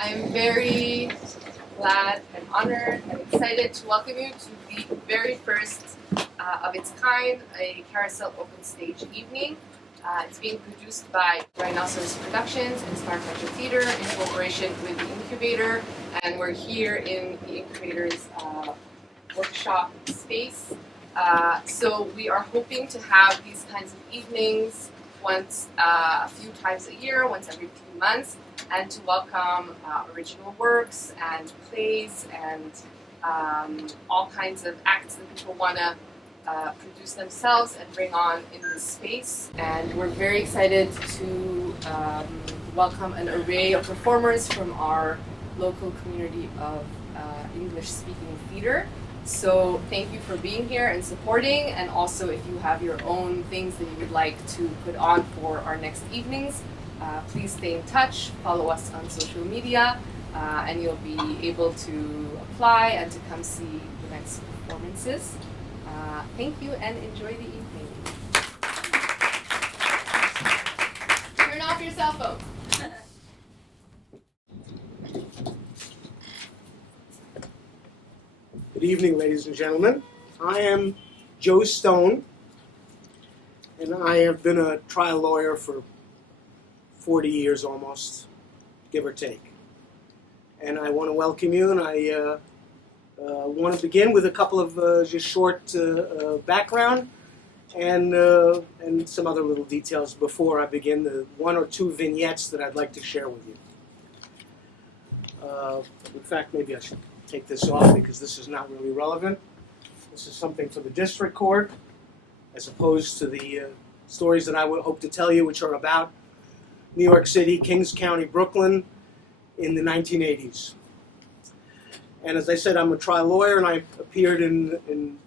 I'm very glad and honored and excited to welcome you to the very first of its kind, a Carousel Open Stage evening. It's being produced by Rhinoceros Productions and Star Culture Theater in cooperation with the Incubator, and we're here in the Incubator's workshop space. So we are hoping to have these kinds of evenings once a few times a year, once every few months, and to welcome original works and plays and all kinds of acts that people want to produce themselves and bring on in this space. And we're very excited to welcome an array of performers from our local community of English-speaking theater. So thank you for being here and supporting, and also if you have your own things that you would like to put on for our next evenings, please stay in touch, follow us on social media, and you'll be able to apply and to come see the next performances. Thank you and enjoy the evening. Turn off your cell phones. Good evening, ladies and gentlemen. I am Joe Stone, and I have been a trial lawyer for 40 years almost, give or take. And I want to welcome you, and I want to begin with a couple of just short background and some other little details before I begin the one or two vignettes that I'd like to share with you. In fact, maybe I should take this off because this is not really relevant. This is something for the district court as opposed to the stories that I would hope to tell you, which are about New York City, Kings County, Brooklyn in the 1980s. And as I said, I'm a trial lawyer, and I appeared in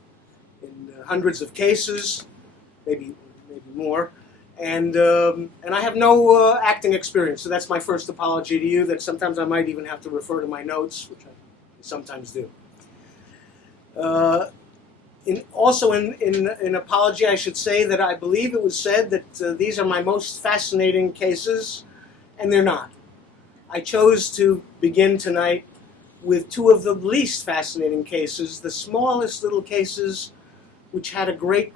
hundreds of cases, maybe more. And I have no acting experience, so that's my first apology to you, that sometimes I might even have to refer to my notes, which I sometimes do. Also in apology, I should say that I believe it was said that these are my most fascinating cases, and they're not. I chose to begin tonight with two of the least fascinating cases, the smallest little cases, which had a great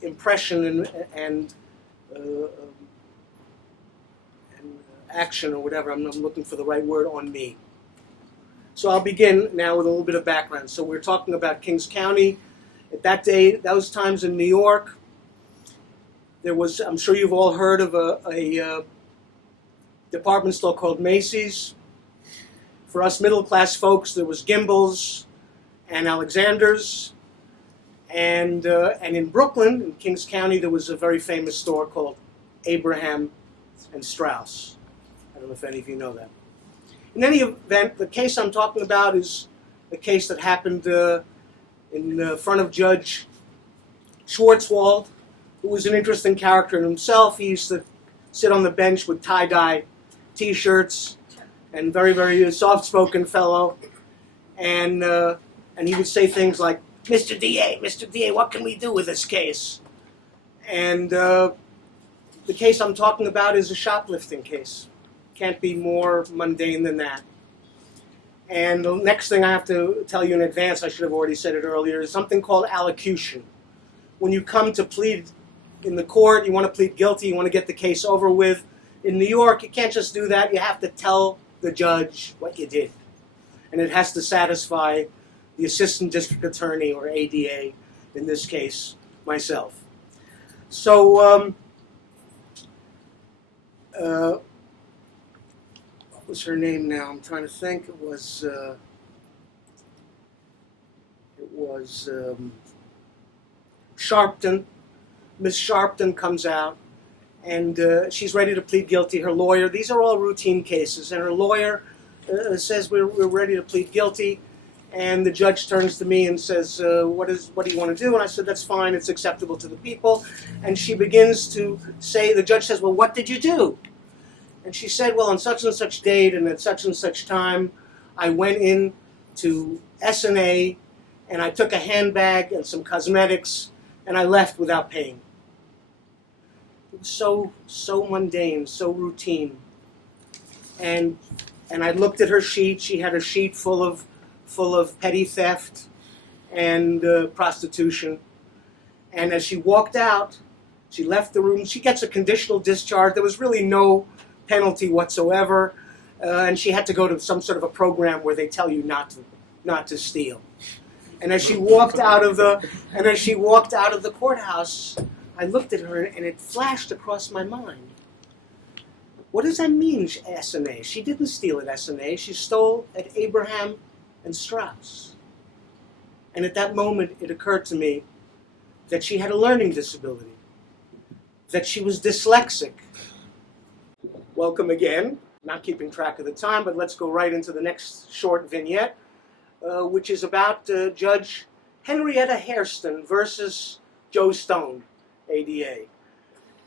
impression and action, or whatever, I'm looking for the right word, on me. So I'll begin now with a little bit of background. So we're talking about Kings County. At that day, those times in New York, there was, I'm sure you've all heard of a department store called Macy's. For us middle-class folks, there was Gimbel's and Alexander's. And in Brooklyn, in Kings County, there was a very famous store called Abraham and Strauss. I don't know if any of you know that. In any event, the case I'm talking about is a case that happened in front of Judge Schwartzwald, who was an interesting character in himself. He used to sit on the bench with tie-dye T-shirts, and very soft-spoken fellow. And he would say things like, Mr. DA, what can we do with this case? And the case I'm talking about is a shoplifting case. Can't be more mundane than that. And the next thing I have to tell you in advance, I should have already said it earlier, is something called allocution. When you come to plead in the court, you want to plead guilty, you want to get the case over with. In New York, you can't just do that. You have to tell the judge what you did. And it has to satisfy the assistant district attorney, or ADA, in this case, myself. So, what was her name now? I'm trying to think. It was Sharpton. Miss Sharpton comes out, and she's ready to plead guilty. Her lawyer, these are all routine cases, and her lawyer says, we're ready to plead guilty. And the judge turns to me and says, what do you want to do? And I said, that's fine, it's acceptable to the people. And she begins to say, the judge says, well, what did you do? And she said, well, on such and such date and at such and such time, I went in to S&A, and I took a handbag and some cosmetics, and I left without paying. It was so mundane, so routine. And And I looked at her sheet. She had a sheet full of petty theft and prostitution. And as she walked out, she left the room. She gets a conditional discharge. There was really no penalty whatsoever, and she had to go to some sort of a program where they tell you not to steal. And as she walked out of the courthouse, I looked at her, and it flashed across my mind. What does that mean, S&A? She didn't steal at S&A. She stole at Abraham and Strauss. And at that moment, it occurred to me that she had a learning disability, that she was dyslexic. Welcome again. Not keeping track of the time, but let's go right into the next short vignette, which is about Judge Henrietta Hairston versus Joe Stone, ADA.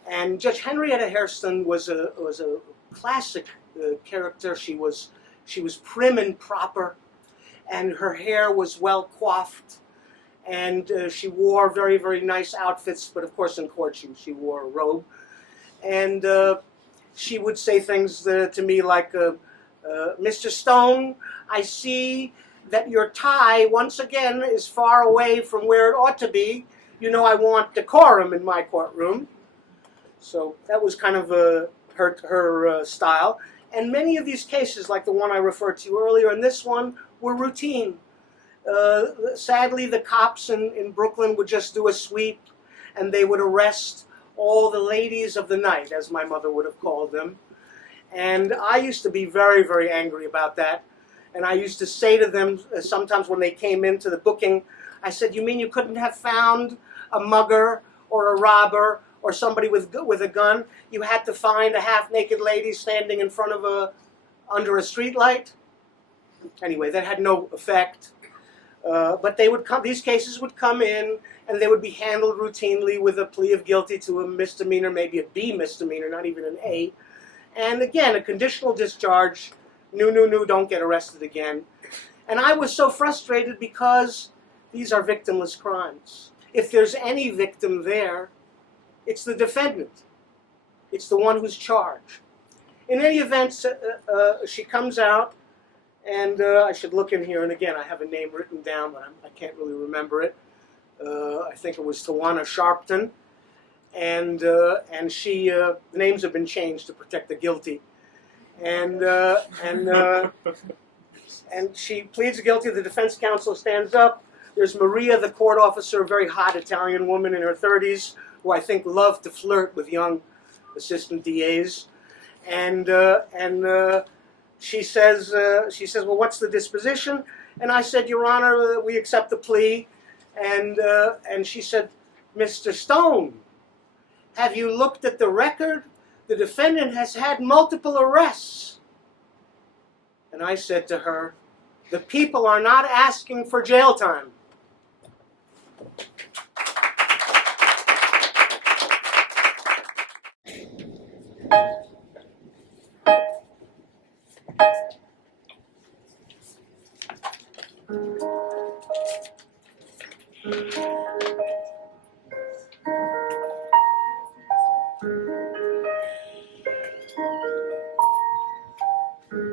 And Judge Henrietta Hairston was a classic character. She was prim and proper, and her hair was well coiffed, and she wore very, very nice outfits. But of course, in court, she wore a robe, and she would say things to me like, "Mr. Stone, I see that your tie once again is far away from where it ought to be. You know, I want decorum in my courtroom." So that was kind of her style. And many of these cases, like the one I referred to earlier and this one, were routine. Sadly, the cops in Brooklyn would just do a sweep, and they would arrest all the ladies of the night, as my mother would have called them. And I used to be very, very angry about that. And I used to say to them, sometimes when they came into the booking, I said, "You mean you couldn't have found a mugger or a robber or somebody with a gun? You had to find a half-naked lady standing in front of under a street light?" Anyway, that had no effect. But they would come. These cases would come in, and they would be handled routinely with a plea of guilty to a misdemeanor, maybe a B misdemeanor, not even an A. And again, a conditional discharge. No, don't get arrested again. And I was so frustrated because these are victimless crimes. If there's any victim there, it's the defendant. It's the one who's charged. In any event, she comes out, and I should look in here, and again, I have a name written down, but I can't really remember it. I think it was Tawana Sharpton, and she, the names have been changed to protect the guilty. And she pleads guilty. The defense counsel stands up. There's Maria, the court officer, a very hot Italian woman in her 30s, who I think loved to flirt with young assistant DAs. And she says, "Well, what's the disposition?" And I said, "Your Honor, we accept the plea." And she said, "Mr. Stone, have you looked at the record? The defendant has had multiple arrests." And I said to her, "The people are not asking for jail time."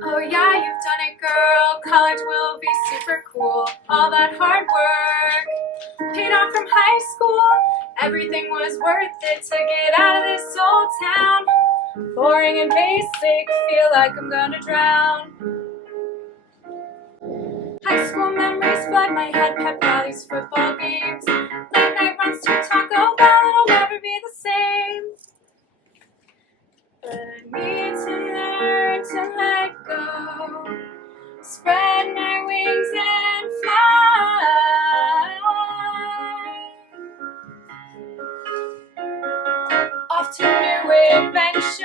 Oh yeah, you've done it, girl. College will be super cool. All that hard work paid off from high school. Everything was worth it to get out of this old town. Boring and basic, feel like I'm gonna drown. High school memories flood my head, pep rallies, football games. Late night runs to Taco Bell, it'll never be the same. But I need to learn to let go, spread my wings and fly. Off to new adventures,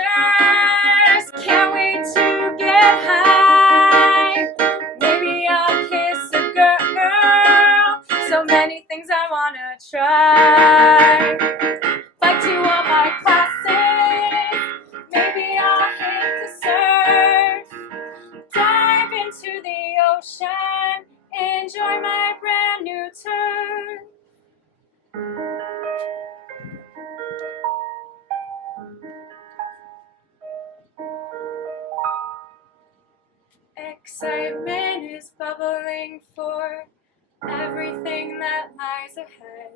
can't wait to get high. Maybe I'll kiss a girl, so many things I wanna try. Like to all my classes, maybe I'll hit the surf, dive into the Excitement is bubbling for everything that lies ahead.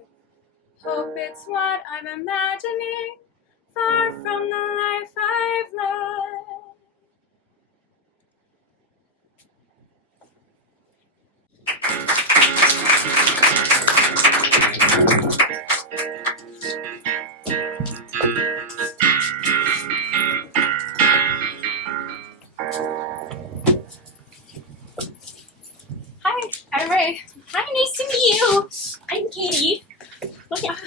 Hope it's what I'm imagining, far from the life I've led. Hi, I'm Ray. Hi, nice to meet you. I'm Katie. Look at,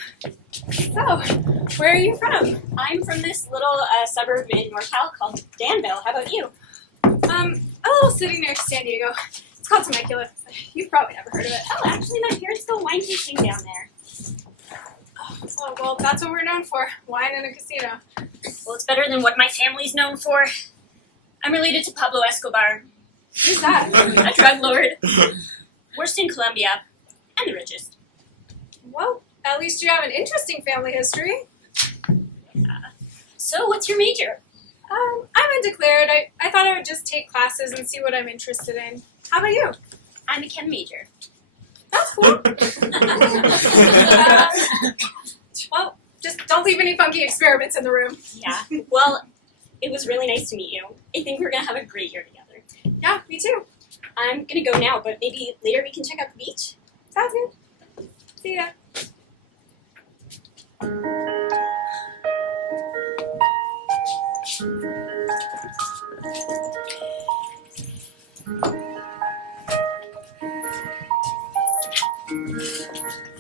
So, where are you from? I'm from this little suburb in NorCal called Danville. How about you? A little city near San Diego. It's called Temecula. You've probably never heard of it. Oh, actually, my parents go wine tasting down there. Oh, well, that's what we're known for. Wine and a casino. Well, it's better than what my family's known for. I'm related to Pablo Escobar, Who's that? a drug lord. Worst in Colombia, and the richest. Well, at least you have an interesting family history. So, what's your major? I'm undeclared. I thought I would just take classes and see what I'm interested in. How about you? I'm a chem major. That's cool. Well, just don't leave any funky experiments in the room. Yeah. Well, it was really nice to meet you. I think we're gonna have a great year together. Yeah, me too. I'm gonna go now, but maybe later we can check out the beach. Sounds good. See ya.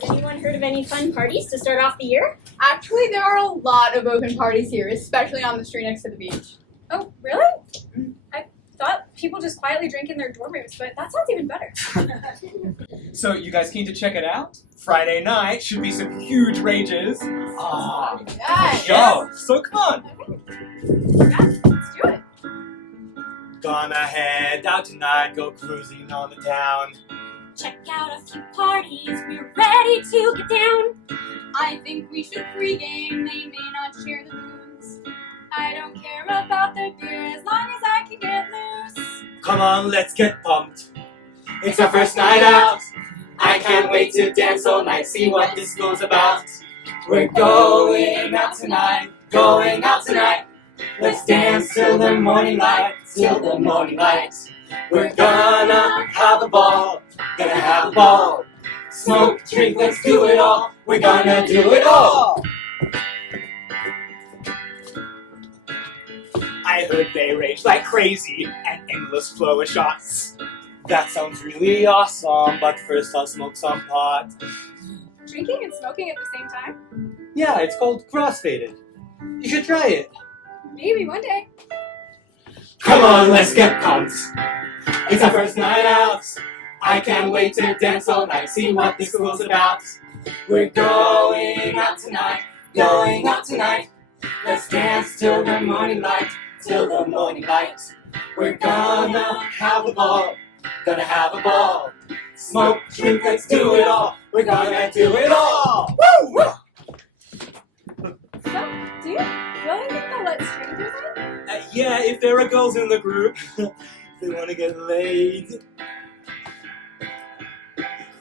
Anyone heard of any fun parties to start off the year? Actually, there are a lot of open parties here, especially on the street next to the beach. Oh, really? I thought people just quietly drink in their dorm rooms, but that sounds even better. So you guys keen to check it out? Friday night should be some huge rages. Ah, Yes. show. So come on. Yeah, let's do it. Gonna head out tonight, go cruising on the town. Check out a few parties, we're ready to get down. I think we should pregame, they may not share the booze. I don't care about the beer as long as I can get loose. Come on, let's get pumped. It's our first night out. I can't wait to dance all night, see what this goes about. We're going out tonight, going out tonight. Let's dance till the morning light, till the morning light. We're gonna have a ball, gonna have a ball. Smoke, drink, let's do it all. We're gonna do it all. I heard they rage like crazy, an endless flow of shots. That sounds really awesome, but first I'll smoke some pot. Drinking and smoking at the same time? Yeah, it's called crossfaded. You should try it. Maybe one day. Come on, let's get pumped. It's our first night out. I can't wait to dance all night, see what this school's about. We're going out tonight, going out tonight. Let's dance till the morning light, till the morning light. We're gonna have a ball, gonna have a ball. Smoke, drink, let's do it all. We're gonna do it all. Woo! So, do you really think they'll let strangers in? Yeah, if there are girls in the group, if they want to get laid.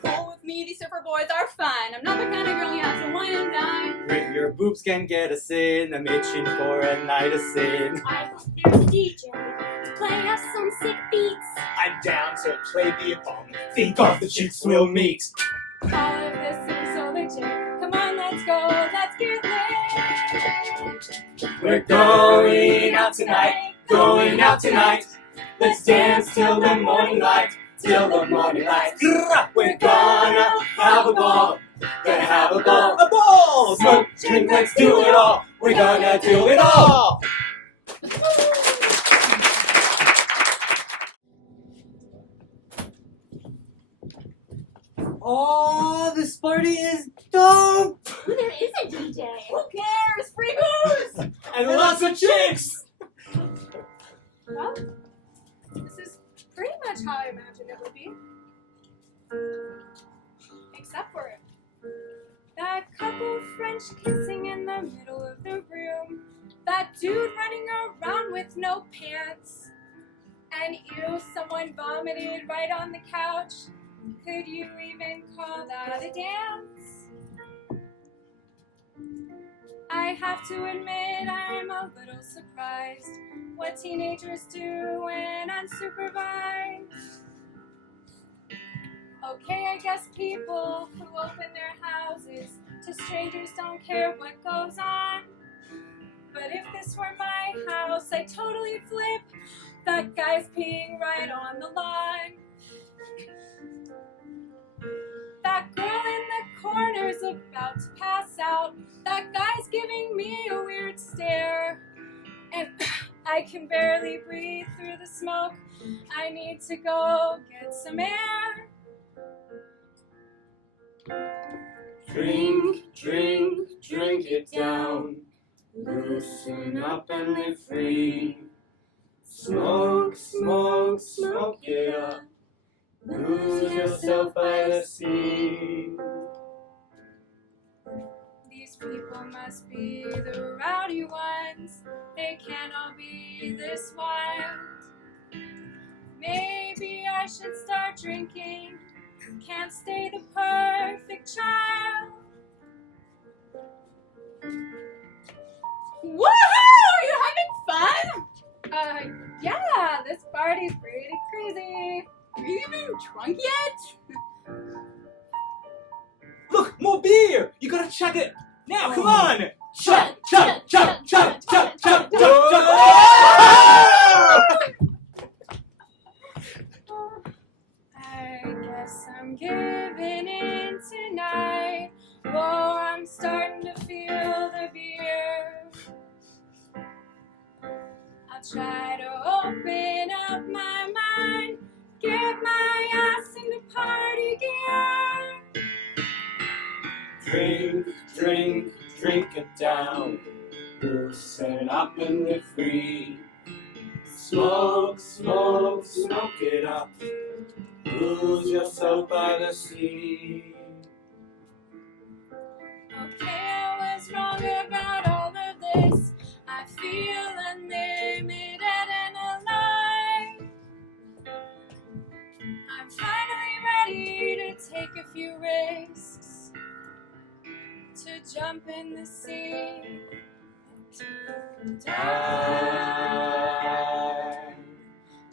Cool with me, these surfer boys are fun. I'm not the kind of girl you have to wine and dine. If your boobs can get us in, I'm itching for a night of sin. I hope there's a DJ to play us some sick beats. I'm down to play beer pong. Think of the chicks we'll meet. All of this seems so legit. Come on, let's go, let's get lit. We're going out tonight, going out tonight. Let's dance till the morning light, till the morning light. We're gonna have a ball, gonna have a ball. A ball! Smoke, drink, let's do it all. We're gonna do it all. Oh, this party is dope! There is a DJ. Who cares? Free booze! And lots of chicks! Well, this is pretty much how I imagined it would be. Except for it. That couple French kissing in the middle of the room. That dude running around with no pants. And ew, someone vomited right on the couch. Could you even call that a dance? I have to admit I'm a little surprised what teenagers do when unsupervised. Okay, I guess people who open their houses to strangers don't care what goes on. But if this were my house, I'd totally flip. That guy's peeing right on the lawn. That girl in the corner's about to pass out. That guy's giving me a weird stare. And I can barely breathe through the smoke. I need to go get some air. Drink, drink, drink it down. Loosen up and live free. Smoke, smoke, smoke it up. Lose yourself by the sea. These people must be the rowdy ones. They can't all be this wild. Maybe I should start drinking. Can't stay the perfect child. Woohoo! Are you having fun? Yeah, this party's pretty crazy. Are you even drunk yet? Look, more beer! You gotta chug it! Now, come on! Chug, chug, chug, chug, chug, chug, chug, chug. I guess I'm giving in tonight. Whoa, I'm starting to feel the beer. I'll try to open up my mind, get my ass into party gear. Drink, drink, drink it down. Loosen up and live free. Smoke, smoke, smoke it up. Lose yourself by the sea. Okay, I was wrong about all of this. I feel unlimited and alive. I'm finally ready to take a few risks, to jump in the sea, to die.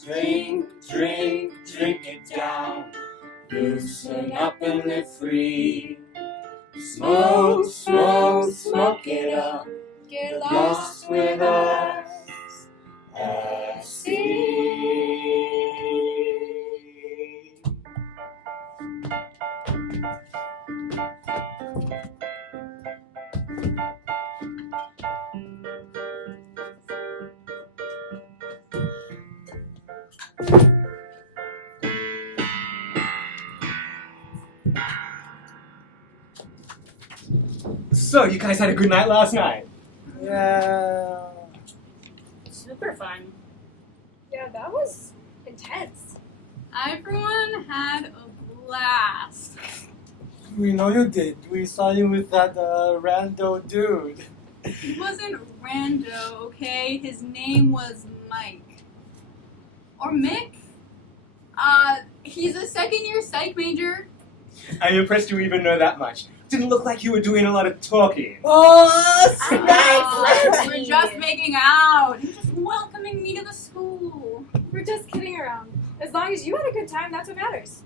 Drink, drink, drink it down. Loosen up and live free. Smoke, smoke, smoke it up. Get Lost with us at sea. So, you guys had a good night last night? Yeah. Super fun. Yeah, that was intense. Everyone had a blast. We know you did. We saw you with that rando dude. He wasn't rando, okay? His name was Mike. Or Mick. He's a second-year psych major. I'm impressed you even know that much. Didn't look like you were doing a lot of talking. Oh, We're just making out. He's just welcoming me to the school. We're just kidding around. As long as you had a good time, that's what matters.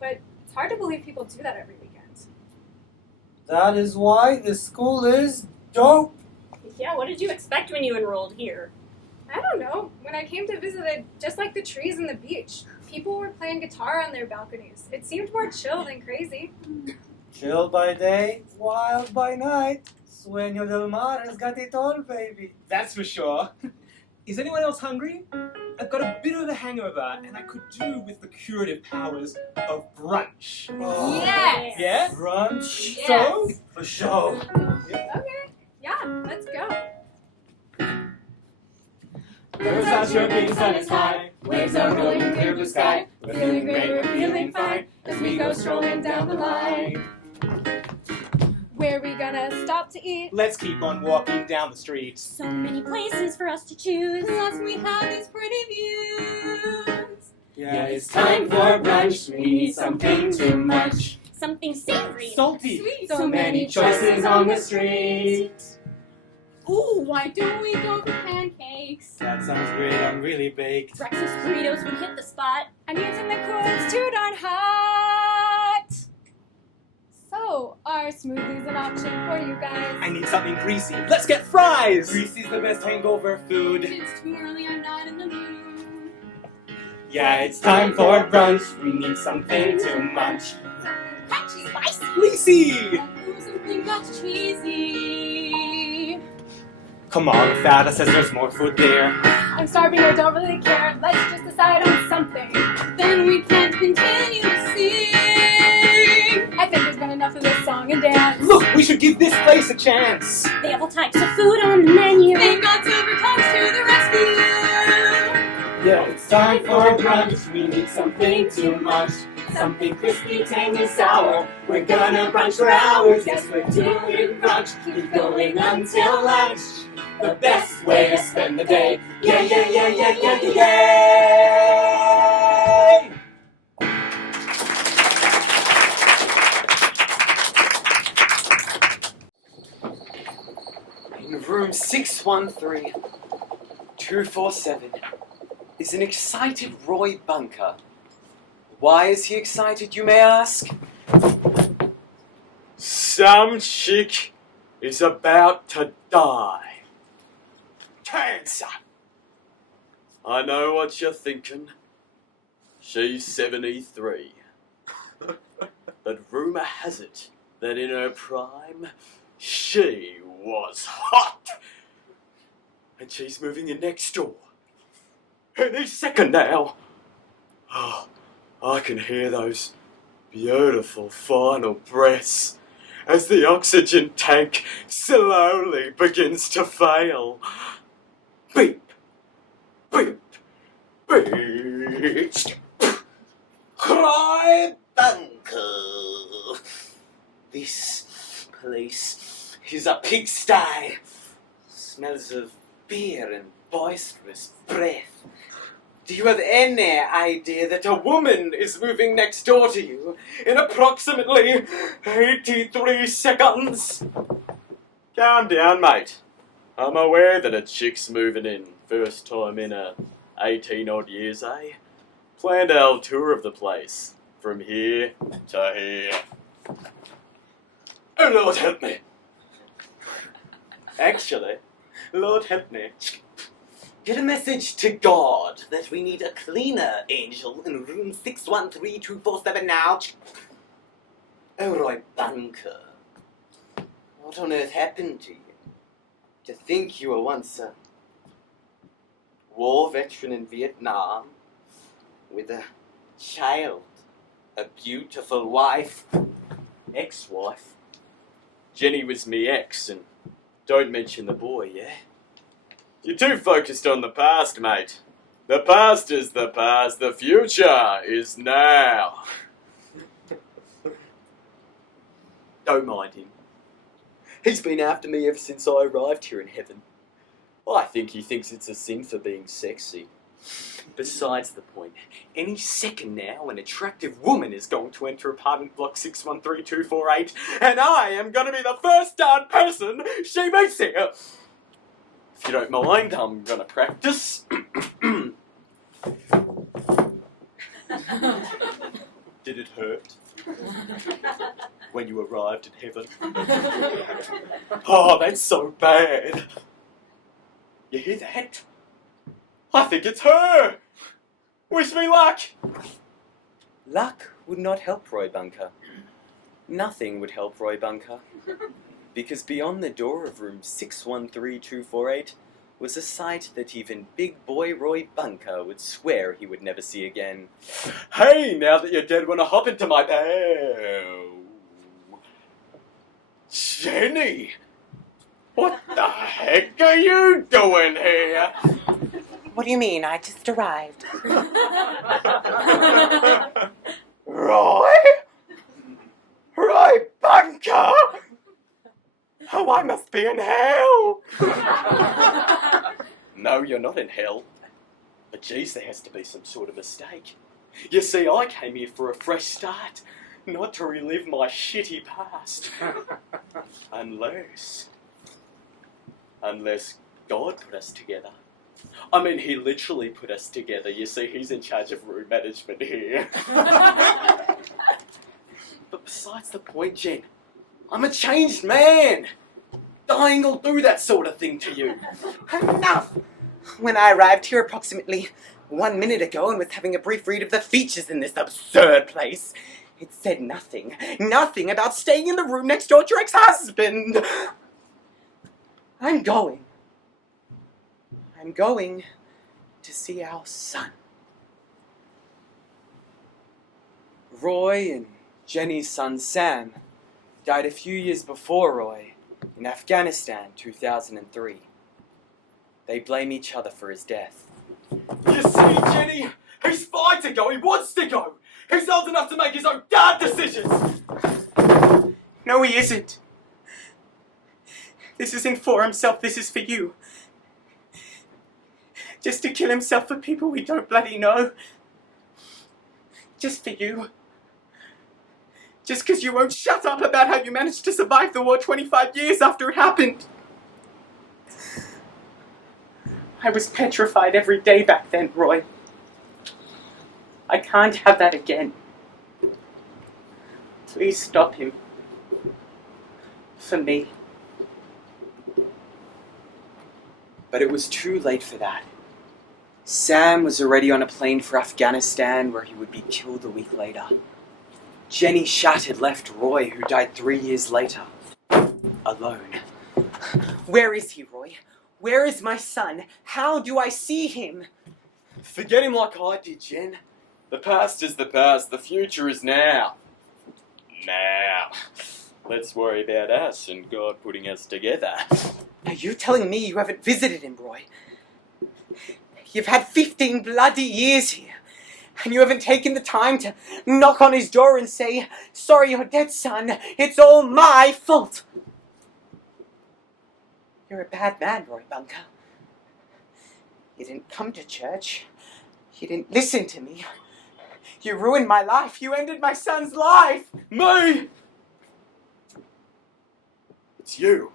But it's hard to believe people do that every weekend. That is why this school is dope. Yeah, what did you expect when you enrolled here? I don't know. When I came to visit, I just like the trees and the beach. People were playing guitar on their balconies. It seemed more chill than crazy. Chill by day, wild by night. Sueño del mar has got it all, baby. That's for sure. Is anyone else hungry? I've got a bit of a hangover, and I could do with the curative powers of brunch. Oh, Yes. Yeah? brunch? Yes. So? For sure. Okay, yeah, let's go. Birds are chirping, sun is high. Waves are rolling, clear blue sky. We're feeling great, we're feeling fine as we go strolling down the line. Where are we gonna stop to eat? Let's keep on walking down the street. So many places for us to choose. Plus we have these pretty views. Yeah, it's time for brunch. We need something to munch. Something savory. Salty. Sweet. So many choices on the street. Ooh, why don't we go for pancakes? That sounds great. I'm really baked. Breakfast burritos would hit the spot. I need something cool that's too darn hot. So, are smoothies an option for you guys? I need something greasy. Let's get fries! Greasy's the best hangover food. It's too early, I'm not in the mood. Yeah, it's time for brunch. We need something to munch. Crunchy, spicy. Greasy! Ooh, something that's cheesy. Come on, Fada says there's more food there. I'm starving, I don't really care. Let's just decide on something. Then we can't continue to sing. I think there's been enough of this song and dance. Look, we should give this place a chance. They have all types of food on the menu. Thank God Silver comes to the rescue. Yeah, it's time for brunch. We need something to munch. Something crispy, tangy, sour. We're gonna brunch for hours. Yes, we're doing brunch. Keep going until lunch. The best way to spend the day. Yeah, yeah, yeah, yeah, yeah, yeah, yeah. In room 613-247 is an excited Roy Bunker. Why is he excited, you may ask? Some chick is about to die. Cancer! I know what you're thinking. She's 73. But rumour has it that in her prime, she was hot. And she's moving in next door. Any second now. Oh, I can hear those beautiful final breaths as the oxygen tank slowly begins to fail. Beep, beep, beep. Roy Bunker. This place is a pigsty. Smells of beer and boisterous breath. Do you have any idea that a woman is moving next door to you in approximately 83 seconds? Calm down, mate. I'm aware that a chick's moving in. First time in 18 odd years, eh? Planned a whole tour of the place. From here to here. Oh, Lord help me. Actually, Lord help me. Get a message to God that we need a cleaner angel in room 613-247 now. Oh, Roy Bunker. What on earth happened to you? To think you were once a war veteran in Vietnam with a child, a beautiful wife. Ex-wife. Jenny was me ex, and don't mention the boy, yeah? You're too focused on the past, mate. The past is the past, the future is now. Don't mind him. He's been after me ever since I arrived here in heaven. I think he thinks it's a sin for being sexy. Besides the point, any second now an attractive woman is going to enter apartment block 613248, and I am going to be the first darn person she meets here. If you don't mind, I'm going to practice. Did it hurt? When you arrived in heaven? Oh, that's so bad. You hear that? I think it's her! Wish me luck! Luck would not help Roy Bunker. Nothing would help Roy Bunker. Because beyond the door of room 613248 was a sight that even big boy Roy Bunker would swear he would never see again. Hey, now that you're dead, wanna hop into my bed? Jenny! What the heck are you doing here? What do you mean? I just arrived. Roy? Roy Bunker? be in hell. No, you're not in hell. But geez, there has to be some sort of mistake. You see, I came here for a fresh start, not to relive my shitty past. Unless God put us together. I mean, he literally put us together. You see, he's in charge of room management here. But besides the point, Jen, I'm a changed man. Dying will do that sort of thing to you. Enough! When I arrived here approximately 1 minute ago and was having a brief read of the features in this absurd place, it said nothing about staying in the room next door to your ex-husband. I'm going to see our son. Roy and Jenny's son Sam died a few years before Roy in Afghanistan, 2003. They blame each other for his death. You see, Jenny? He's fine to go. He wants to go. He's old enough to make his own damn decisions. No, he isn't. This isn't for himself, this is for you. Just to kill himself for people we don't bloody know. Just for you. Just because you won't shut up about how you managed to survive the war 25 years after it happened. I was petrified every day back then, Roy. I can't have that again. Please stop him. For me. But it was too late for that. Sam was already on a plane for Afghanistan where he would be killed a week later. Jenny Schatt had left Roy, who died 3 years later. Alone. Where is he, Roy? Where is my son? How do I see him? Forget him like I did, Jen. The past is the past. The future is now. Now. Let's worry about us and God putting us together. Are you telling me you haven't visited him, Roy? You've had 15 bloody years here, and you haven't taken the time to knock on his door and say, "Sorry you're dead, son. It's all my fault." You're a bad man, Roy Bunker. You didn't come to church. You didn't listen to me. You ruined my life. You ended my son's life. Me? It's you.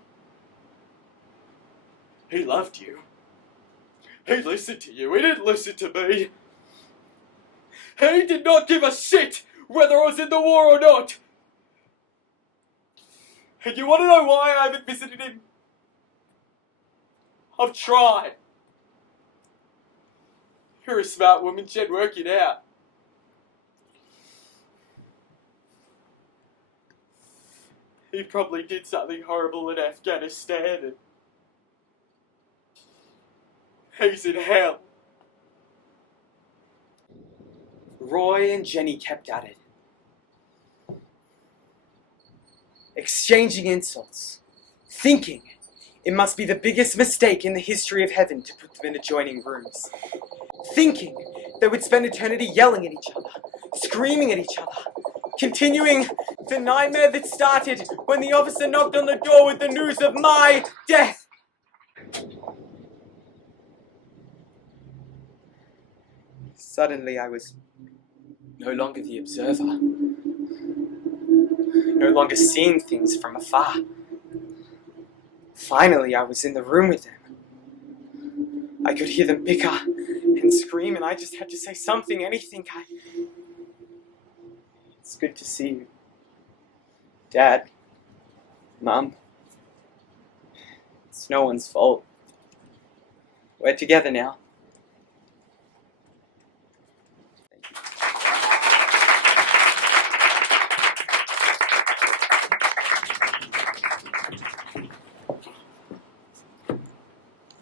He loved you. He listened to you. He didn't listen to me. He did not give a shit whether I was in the war or not. And you want to know why I haven't visited him? I've tried. You're a smart woman, Jen. Work it out. He probably did something horrible in Afghanistan and he's in hell. Roy and Jenny kept at it, exchanging insults, thinking it must be the biggest mistake in the history of heaven to put them in adjoining rooms, thinking they would spend eternity yelling at each other, screaming at each other, continuing the nightmare that started when the officer knocked on the door with the news of my death. Suddenly I was no longer the observer, no longer seeing things from afar. Finally, I was in the room with them. I could hear them bicker and scream, and I just had to say something, anything. It's good to see you. Dad, Mum. It's no one's fault. We're together now.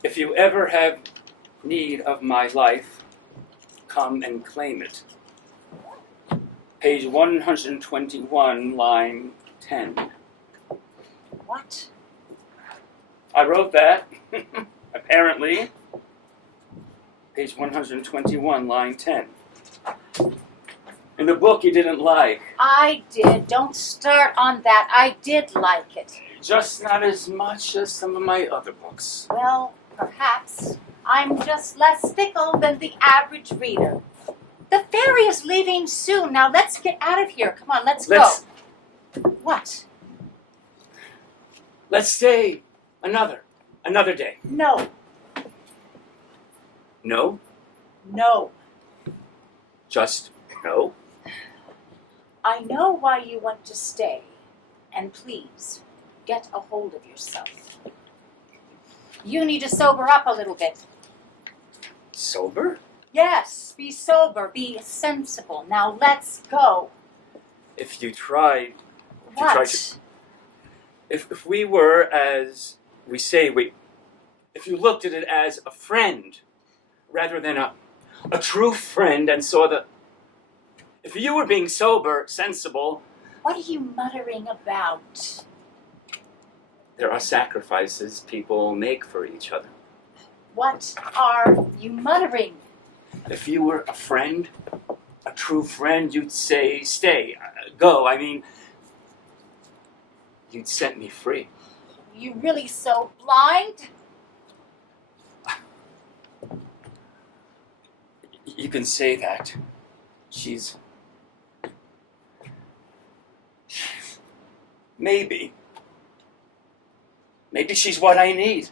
If you ever have need of my life, come and claim it. Page 121, line 10. What? I wrote that, apparently. Page 121, line 10. In the book you didn't like. I did. Don't start on that. I did like it. Just not as much as some of my other books. Well, perhaps I'm just less fickle than the average reader. The ferry is leaving soon. Now let's get out of here. Come on, let's go. What? Let's stay another day. No. No? No. Just no? I know why you want to stay. And please, get a hold of yourself. You need to sober up a little bit. Sober? Yes, be sober, be sensible. Now let's go. If you tried... What? If we were, as we say, if you looked at it as a friend, rather than a true friend, and saw the... If you were being sober, sensible... What are you muttering about? There are sacrifices people make for each other. What are you muttering? If you were a friend, a true friend, you'd say, stay, go. I mean, you'd set me free. You really so blind? You can say that. She's maybe she's what I need.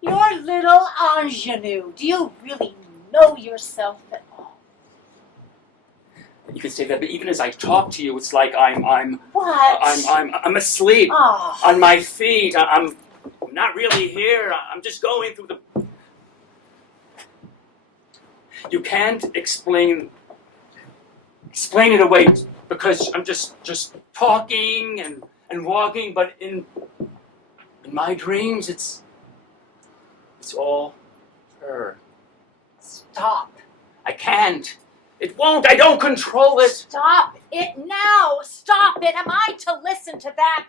Your little ingenue. Do you really know yourself at all? You can say that, but even as I talk to you, it's like I'm asleep Oh. on my feet. I'm not really here. I'm just going through the... You can't explain it away because I'm just talking and walking, but in my dreams it's all her. Stop. I can't. It won't. I don't control it. Stop it now. Stop it. Am I to listen to that?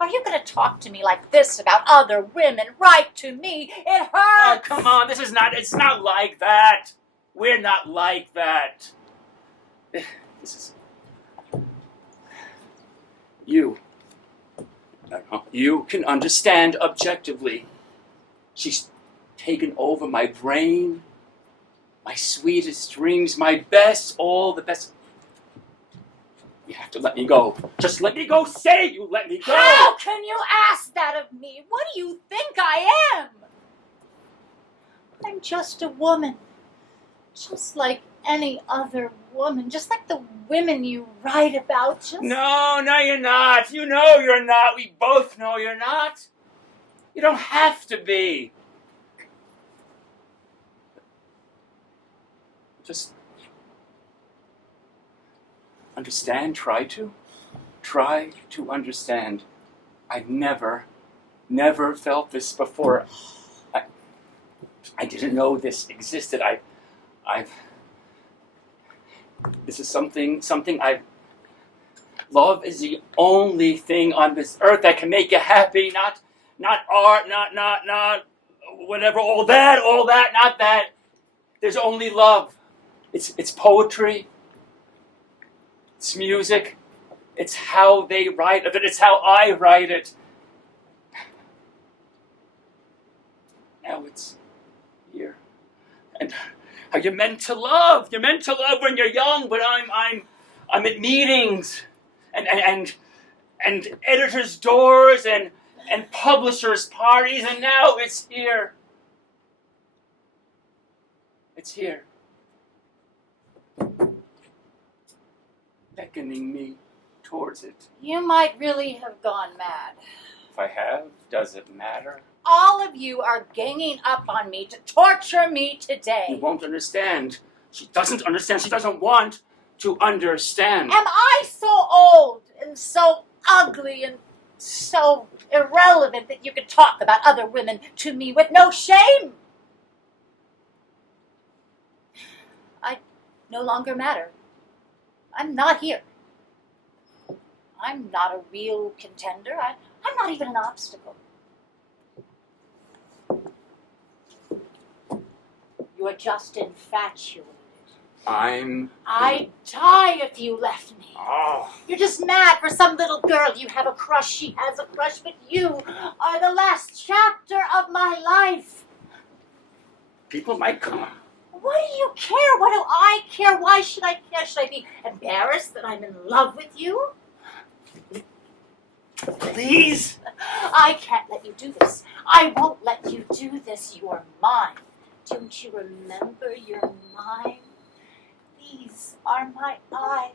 Are you going to talk to me like this about other women? Right to me. It hurts. Oh, come on. It's not like that. We're not like that. This is... You can understand objectively. She's taken over my brain, my sweetest dreams, my best, all the best. You have to let me go. Just let me go. Say you let me go. How can you ask that of me? What do you think I am? I'm just a woman. Just like any other woman. Just like the women you write about. No, you're not. You know you're not. We both know you're not. You don't have to be. Just understand. Try to understand. I've never felt this before. I didn't know this existed. This is something love is the only thing on this earth that can make you happy, not art, not whatever, all that, not that. There's only love. It's poetry. It's music. It's how they write of it. It's how I write it. Now it's here. And how you're meant to love. You're meant to love when you're young, but I'm at meetings and editors' doors and publishers' parties, and now it's here. It's here. Beckoning me towards it. You might really have gone mad. If I have, does it matter? All of you are ganging up on me to torture me today. You won't understand. She doesn't understand. She doesn't want to understand. Am I so old and so ugly and so irrelevant that you can talk about other women to me with no shame? I no longer matter. I'm not here. I'm not a real contender. I'm not even an obstacle. You're just infatuated. I'd die if you left me. Oh. You're just mad for some little girl. You have a crush, she has a crush, but you are the last chapter of my life. People might come. What do you care? What do I care? Why should I care? Should I be embarrassed that I'm in love with you? Please? I can't let you do this. I won't let you do this. You're mine. Don't you remember you're mine? These are my eyes.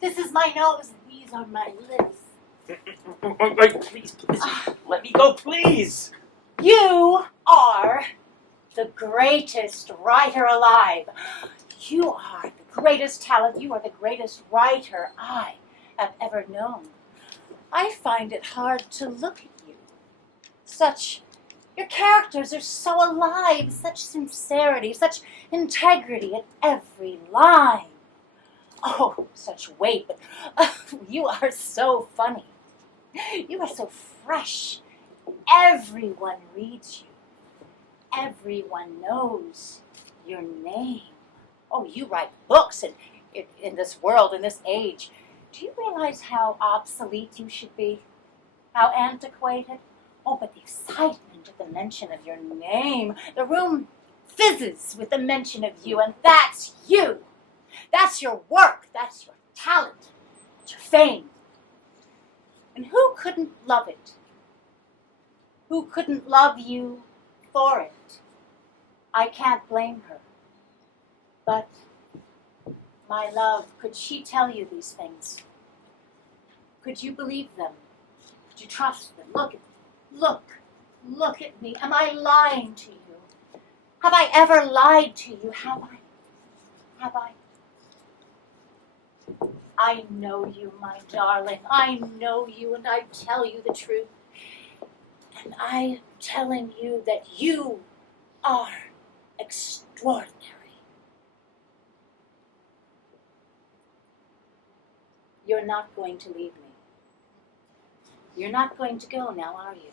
This is my nose. These are my lips. Wait, please. Let me go, please. You are the greatest writer alive. You are the greatest talent. You are the greatest writer I have ever known. I find it hard to look at you. Your characters are so alive, such sincerity, such integrity in every line. Oh, such weight, but you are so funny. You are so fresh. Everyone reads you. Everyone knows your name. Oh, you write books in this world, in this age. Do you realize how obsolete you should be? How antiquated? Oh, but the excitement at the mention of your name. The room fizzes with the mention of you, and that's you. That's your work. That's your talent. It's your fame. And who couldn't love it? Who couldn't love you for it? I can't blame her. But, my love, could she tell you these things? Could you believe them? Could you trust them? Look at me. Am I lying to you? Have I ever lied to you? Have I? I know you, my darling. I know you, and I tell you the truth. And I'm telling you that you are extraordinary. You're not going to leave me. You're not going to go now, are you?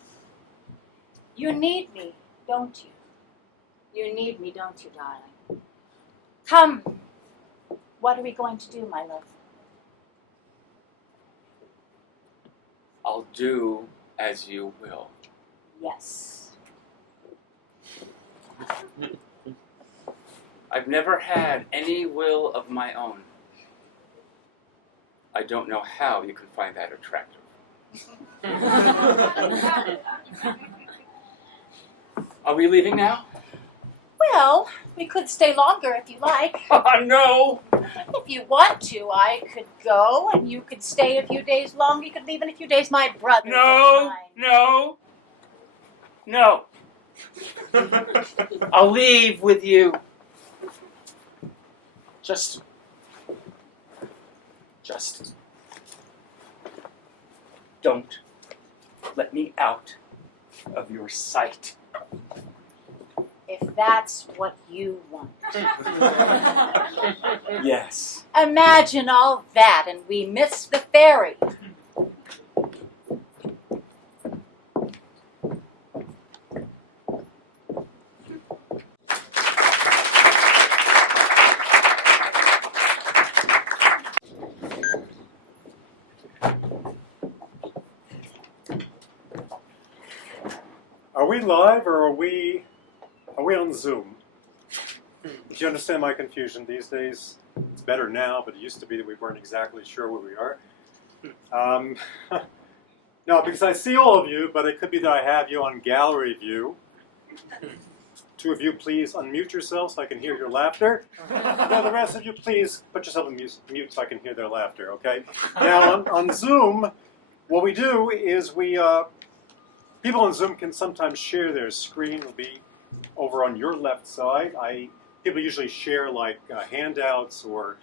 You need me, don't you? You need me, don't you, darling? Come. What are we going to do, my love? I'll do as you will. Yes. I've never had any will of my own. I don't know how you can find that attractive. Are we leaving now? Well, we could stay longer if you like. No! If you want to, I could go, and you could stay a few days longer. You could leave in a few days. My brother. No! I'll leave with you. Just don't let me out of your sight. If that's what you want. Yes. Imagine all that, and we miss the ferry. Are we live or are we on Zoom? Do you understand my confusion these days? It's better now, but it used to be that we weren't exactly sure where we are. No, because I see all of you, but it could be that I have you on gallery view. Two of you, please unmute yourselves so I can hear your laughter. Now, the rest of you, please put yourself on mute so I can hear their laughter, okay? Now, on Zoom, what we do is people on Zoom can sometimes share their screen. It'll be over on your left side. People usually share like handouts or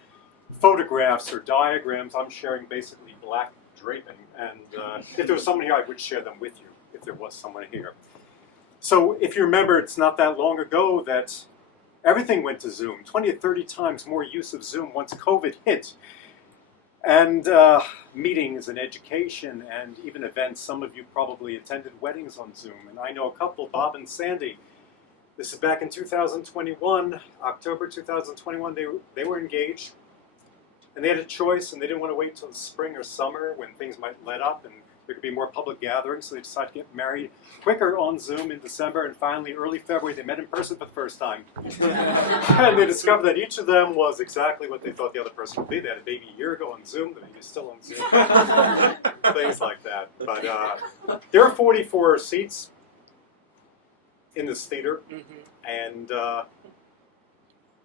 photographs or diagrams. I'm sharing basically black draping. And if there was someone here, I would share them with you, if there was someone here. So if you remember, it's not that long ago that everything went to Zoom. 20 or 30 times more use of Zoom once COVID hit. And meetings and education and even events. Some of you probably attended weddings on Zoom. And I know a couple, Bob and Sandy, This is back in 2021, October 2021. They were engaged, and they had a choice, and they didn't want to wait until the spring or summer when things might let up and there could be more public gatherings, so they decided to get married quicker on Zoom in December, and finally, early February, they met in person for the first time. And they discovered that each of them was exactly what they thought the other person would be. They had a baby a year ago on Zoom, the baby's still on Zoom. Things like that. But there are 44 seats in this theater, and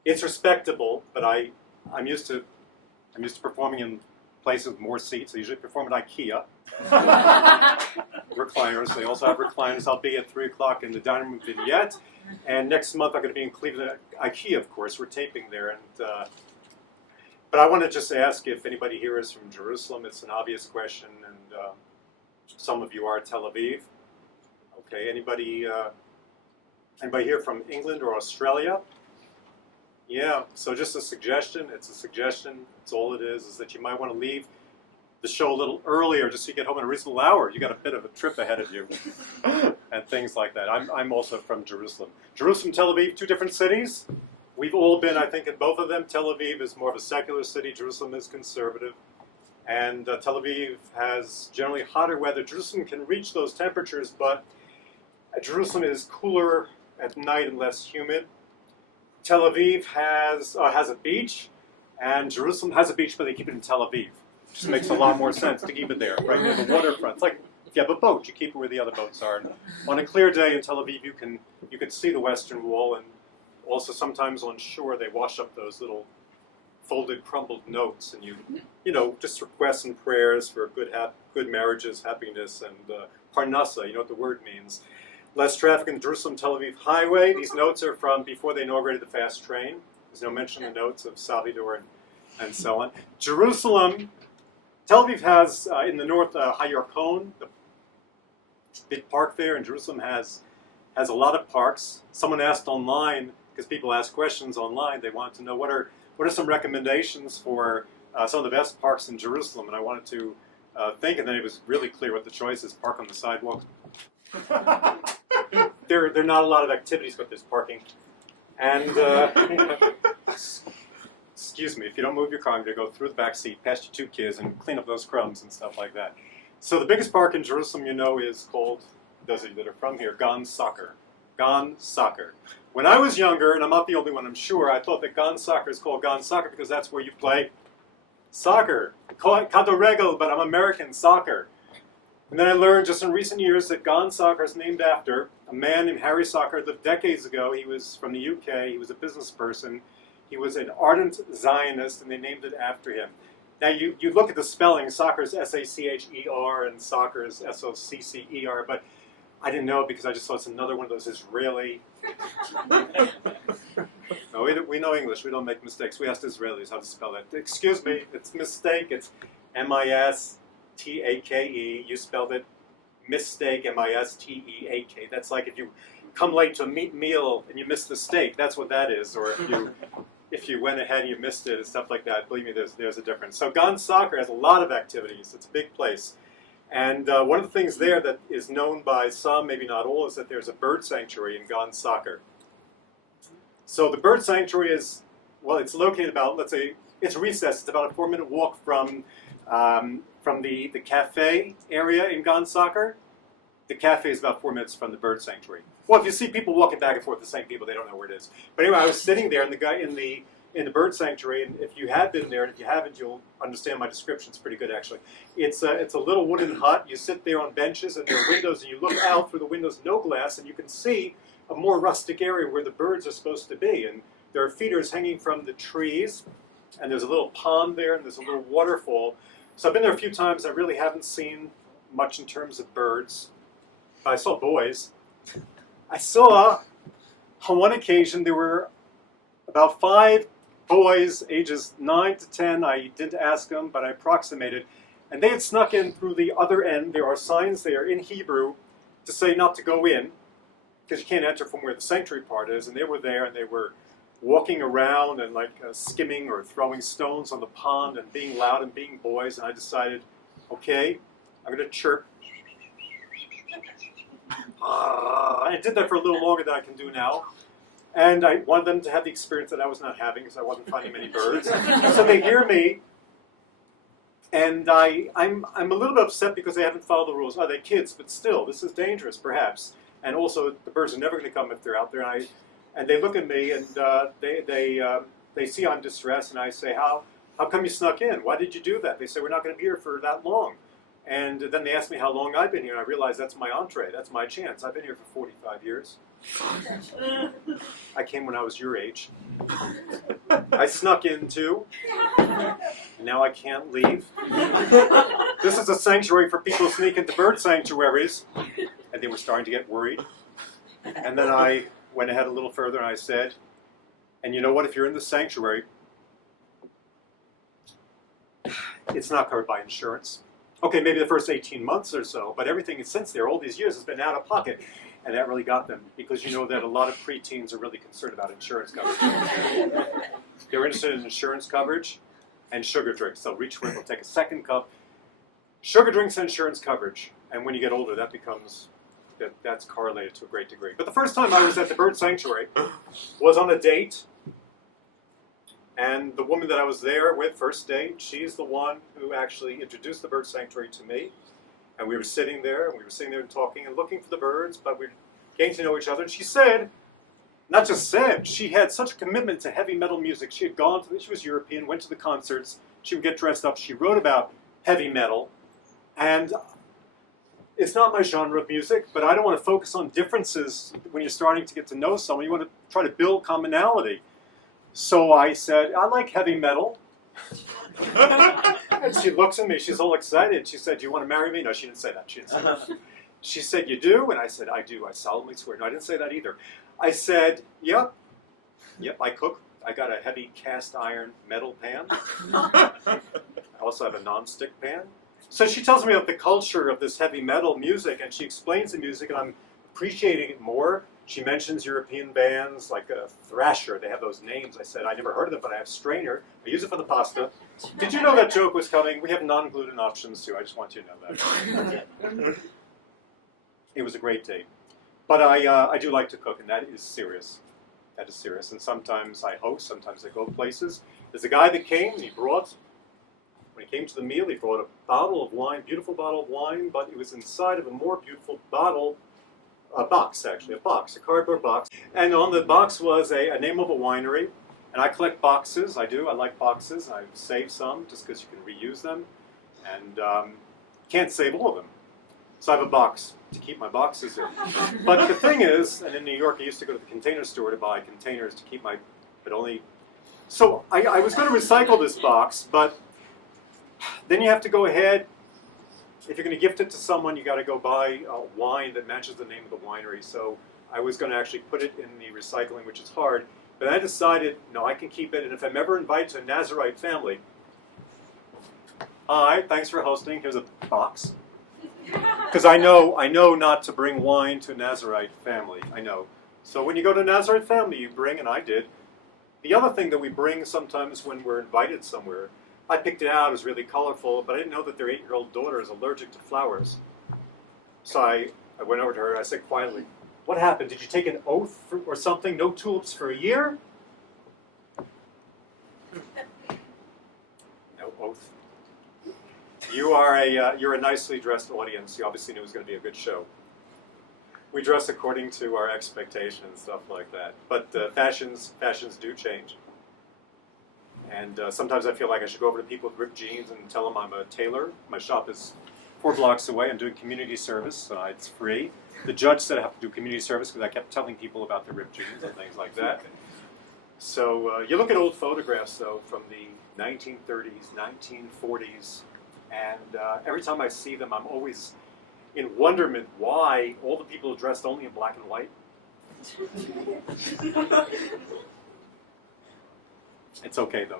it's respectable, but I'm used to performing in places with more seats. I usually perform at IKEA. Recliners. They also have recliners. I'll be at 3 o'clock in the dining room vignette. And next month I'm going to be in Cleveland at IKEA, of course. We're taping there. And but I want to just ask if anybody here is from Jerusalem. It's an obvious question. And some of you are Tel Aviv. Okay. Anybody here from England or Australia? Yeah. So just a suggestion. It's a suggestion. It's all it is that you might want to leave the show a little earlier just so you get home in a reasonable hour. You got a bit of a trip ahead of you and things like that. I'm also from Jerusalem. Jerusalem, Tel Aviv, 2 different cities. We've all been, I think, in both of them. Tel Aviv is more of a secular city. Jerusalem is conservative. And Tel Aviv has generally hotter weather. Jerusalem can reach those temperatures, but Jerusalem is cooler at night and less humid. Tel Aviv has a beach, and Jerusalem has a beach, but they keep it in Tel Aviv. Just makes a lot more sense to keep it there, right near the waterfront. It's like if you have a boat, you keep it where the other boats are. And on a clear day in Tel Aviv, you can see the Western Wall, and also sometimes on shore they wash up those little folded, crumpled notes, and you know just requests and prayers for good marriages, happiness, and parnassa. You know what the word means. Less traffic in the Jerusalem-Tel Aviv highway. These notes are from before they inaugurated the fast train. There's no mention in the notes of Salvador and so on. Jerusalem. Tel Aviv has, in the north, Hayarkon, the big park there, and Jerusalem has a lot of parks. Someone asked online, because people ask questions online, they wanted to know what are some recommendations for some of the best parks in Jerusalem, and I wanted to think, and then it was really clear what the choice is: park on the sidewalk. There are not a lot of activities, but there's parking. And excuse me, if you don't move your car, I'm going to go through the back seat, past your 2 kids, and clean up those crumbs and stuff like that. So the biggest park in Jerusalem, you know, is called, those of you that are from here, Gan Soccer. Gan Soccer. When I was younger, and I'm not the only one, I'm sure, I thought that Gan Soccer is called Gan Soccer because that's where you play soccer. Kadoregel, but I'm American, soccer. And then I learned just in recent years that Gan Soccer is named after a man named Harry Soccer. Lived decades ago. He was from the UK. He was a business person. He was an ardent Zionist, and they named it after him. Now, you look at the spelling. Soccer is S-A-C-H-E-R, and soccer is S-O-C-C-E-R, but I didn't know it because I just thought it's another one of those Israeli. No, we know English. We don't make mistakes. We asked Israelis how to spell it. Excuse me, it's a mistake. It's M-I-S-T-A-K-E. You spelled it mistake, M-I-S-T-E-A-K. That's like if you come late to a meal and you miss the steak. That's what that is. Or if you went ahead and you missed it and stuff like that. Believe me, there's a difference. So Gan Soccer has a lot of activities. It's a big place. And one of the things there that is known by some, maybe not all, is that there's a bird sanctuary in Gan Soccer. So the bird sanctuary is, well, it's located about, let's say, it's recessed. It's about a 4-minute walk from the cafe area in Gan Soccer. The cafe is about 4 minutes from the bird sanctuary. Well, if you see people walking back and forth, the same people, they don't know where it is. But anyway, I was sitting there, and the guy in the bird sanctuary, and if you have been there, and if you haven't, you'll understand my description. It's pretty good, actually. It's a little wooden hut. You sit there on benches, and there are windows, and you look out through the windows, no glass, and you can see a more rustic area where the birds are supposed to be. And there are feeders hanging from the trees, and there's a little pond there, and there's a little waterfall. So I've been there a few times. I really haven't seen much in terms of birds. But I saw boys. I saw, on one occasion, there were about 5 boys, ages 9 to 10. I didn't ask them, but I approximated. And they had snuck in through the other end. There are signs there in Hebrew to say not to go in, because you can't enter from where the sanctuary part is. And they were there, and they were walking around and like skimming or throwing stones on the pond and being loud and being boys. And I decided, okay, I'm going to chirp. I did that for a little longer than I can do now. And I wanted them to have the experience that I was not having because I wasn't finding many birds. So they hear me, and I'm a little bit upset because they haven't followed the rules. Oh, they're kids, but still, this is dangerous, perhaps. And also, the birds are never going to come if they're out there. And they look at me, and they see I'm distressed, and I say, how come you snuck in? Why did you do that? They say, we're not going to be here for that long. And then they ask me how long I've been here, and I realize that's my entree. That's my chance. I've been here for 45 years. I came when I was your age. I snuck in too. And now I can't leave. This is a sanctuary for people who sneak into bird sanctuaries. And they were starting to get worried. And then I went ahead a little further and I said, and you know what, if you're in the sanctuary, it's not covered by insurance. Okay, maybe the first 18 months or so, but everything since there, all these years, has been out of pocket. And that really got them, because you know that a lot of preteens are really concerned about insurance coverage. They're interested in insurance coverage and sugar drinks. They'll reach for it, they'll take a second cup. Sugar drinks and insurance coverage. And when you get older, that's correlated to a great degree. But the first time I was at the bird sanctuary was on a date. And the woman that I was there with, first date, she's the one who actually introduced the bird sanctuary to me. And we were sitting there, and talking and looking for the birds, but we were getting to know each other. And she said, not just said, she had such a commitment to heavy metal music. She had gone to, she was European, went to the concerts, she would get dressed up, she wrote about heavy metal. And it's not my genre of music, but I don't want to focus on differences when you're starting to get to know someone. You want to try to build commonality. So I said, I like heavy metal. And she looks at me, she's all excited. She said, do you want to marry me? No, she didn't say that. She didn't say that. She said, you do? And I said, I do. I solemnly swear. No, I didn't say that either. I said, yep, I cook. I got a heavy cast iron metal pan. I also have a non-stick pan. So she tells me of the culture of this heavy metal music, and she explains the music, and I'm appreciating it more. She mentions European bands like Thrasher. They have those names. I said, I never heard of them, but I have Strainer. I use it for the pasta. Did you know that joke was coming? We have non-gluten options, too. I just want you to know that. It was a great date. But I do like to cook, and that is serious. That is serious. And sometimes I host, sometimes I go places. There's a guy that came, and when he came to the meal, he brought a bottle of wine, beautiful bottle of wine, but it was inside of a more beautiful bottle. A box, actually, a cardboard box. And on the box was a name of a winery. And I collect boxes, I do, I like boxes. I save some just because you can reuse them. And can't save all of them. So I have a box to keep my boxes in. But the thing is, and in New York I used to go to the container store to buy containers to keep my, so I was going to recycle this box, but then you have to go ahead. If you're going to gift it to someone, you got to go buy wine that matches the name of the winery. So I was going to actually put it in the recycling, which is hard. But I decided, no, I can keep it. And if I'm ever invited to a Nazarite family, hi, thanks for hosting. Here's a box. Because I know not to bring wine to a Nazarite family. I know. So when you go to a Nazarite family, you bring, and I did. The other thing that we bring sometimes when we're invited somewhere, I picked it out, it was really colorful, but I didn't know that their 8-year-old daughter is allergic to flowers. So I went over to her, I said quietly, what happened? Did you take an oath or something? No tulips for a year? No oath. You're a nicely dressed audience. You obviously knew it was going to be a good show. We dress according to our expectations and stuff like that. But fashions do change. And sometimes I feel like I should go over to people with ripped jeans and tell them I'm a tailor. My shop is 4 blocks away. I'm doing community service. It's free. The judge said I have to do community service because I kept telling people about the ripped jeans and things like that. So you look at old photographs, though, from the 1930s, 1940s, and every time I see them, I'm always in wonderment why all the people are dressed only in black and white. It's okay though,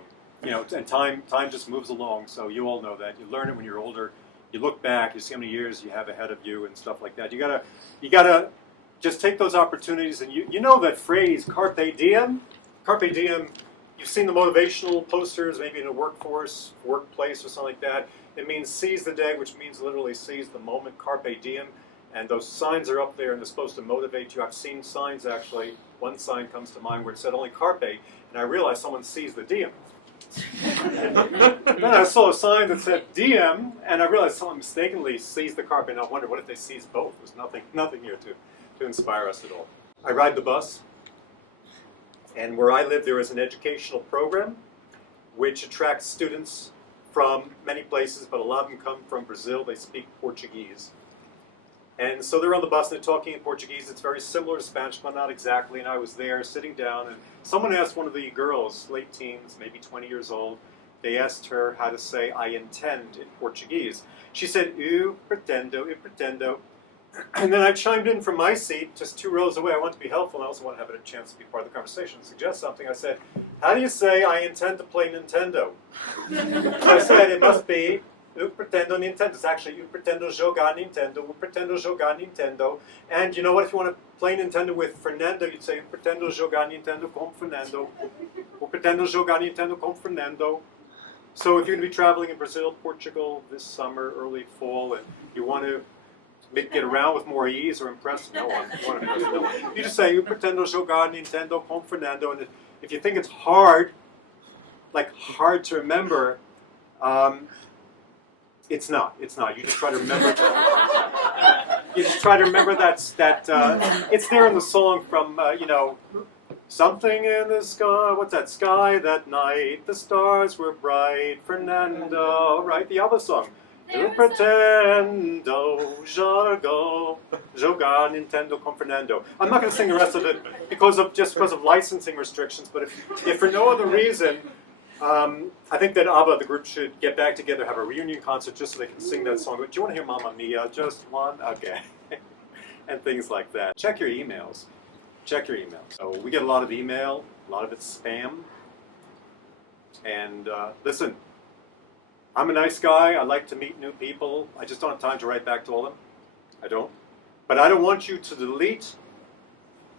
and time just moves along. So you all know that. You learn it when you're older. You look back, you see how many years you have ahead of you and stuff like that. You gotta just take those opportunities. And you know that phrase, carpe diem. Carpe diem. You've seen the motivational posters, maybe in a workplace or something like that. It means seize the day, which means literally seize the moment. Carpe diem. And those signs are up there and they're supposed to motivate you. I've seen signs actually. One sign comes to mind where it said only carpe, and I realized someone sees the diem. Then I saw a sign that said DM, and I realized someone mistakenly sees the carpe, and I wonder what if they sees both. There's nothing here to inspire us at all. I ride the bus, and where I live there is an educational program which attracts students from many places, but a lot of them come from Brazil. They speak Portuguese. And so they're on the bus and they're talking in Portuguese. It's very similar to Spanish, but not exactly. And I was there sitting down, and someone asked one of the girls, late teens, maybe 20 years old, they asked her how to say I intend in Portuguese. She said, eu pretendo. And then I chimed in from my seat, just 2 rows away. I want to be helpful, and I also want to have a chance to be part of the conversation and suggest something. I said, how do you say I intend to play Nintendo? I said, it must be eu pretendo Nintendo. It's actually eu pretendo jogar Nintendo. Eu pretendo jogar Nintendo. And you know what? If you want to play Nintendo with Fernando, you'd say eu pretendo jogar Nintendo com Fernando. Eu pretendo jogar Nintendo com Fernando. So if you're going to be traveling in Brazil, Portugal this summer, early fall, and you want to get around with more ease or impress no one, you just say eu pretendo jogar Nintendo com Fernando. And if you think it's hard, like hard to remember, it's not. You just try to remember. You just try to remember that it's there in the song from something in the sky. What's that? Sky that night, the stars were bright. Fernando, right? The other song. Eu pretendo jogar Nintendo com Fernando. I'm not going to sing the rest of it because of licensing restrictions. But if for no other reason. I think that ABBA, the group, should get back together, have a reunion concert just so they can sing that song. Do you want to hear Mamma Mia? Just one? Okay. And things like that. Check your emails. So we get a lot of email, a lot of it's spam. And listen, I'm a nice guy. I like to meet new people. I just don't have time to write back to all of them. I don't. But I don't want you to delete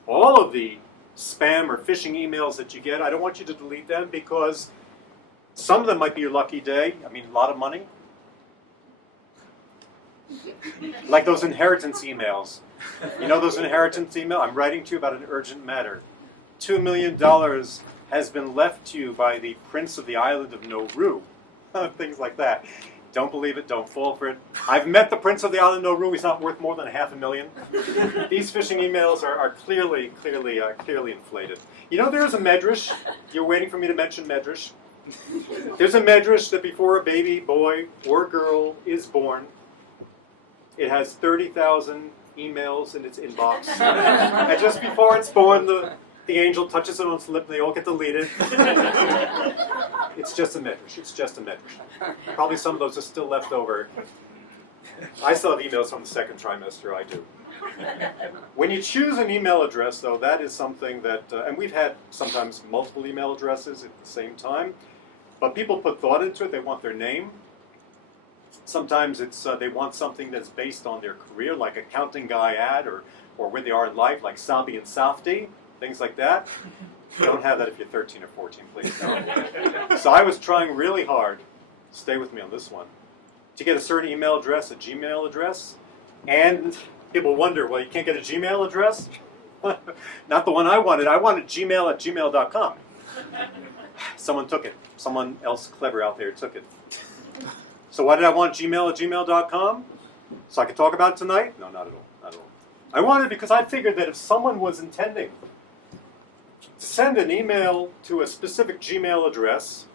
all of the spam or phishing emails that you get. I don't want you to delete them because some of them might be your lucky day. I mean, a lot of money. Like those inheritance emails. You know those inheritance emails? I'm writing to you about an urgent matter. $2 million has been left to you by the Prince of the Island of Nauru. Things like that. Don't believe it, don't fall for it. I've met the Prince of the Island of Nauru. He's not worth more than $500,000. These phishing emails are clearly inflated. You know, there's a medrash. You're waiting for me to mention medrash. There's a medrash that before a baby boy or girl is born, it has 30,000 emails in its inbox. And just before it's born, the angel touches it on its lip and they all get deleted. It's just a medrash. Probably some of those are still left over. I still have emails from the second trimester, I do. When you choose an email address, though, that is something that, and we've had sometimes multiple email addresses at the same time, but people put thought into it. They want their name. Sometimes it's they want something that's based on their career, like accounting guy ad, or where they are in life, like Sabi and Safti, things like that. Don't have that if you're 13 or 14, please. No. So I was trying really hard, stay with me on this one, to get a certain email address, a Gmail address, and people wonder, well, you can't get a Gmail address? Not the one I wanted. I wanted gmail@gmail.com. Someone took it. Someone else clever out there took it. So why did I want gmail@gmail.com? So I could talk about it tonight? No, not at all. I wanted it because I figured that if someone was intending to send an email to a specific Gmail address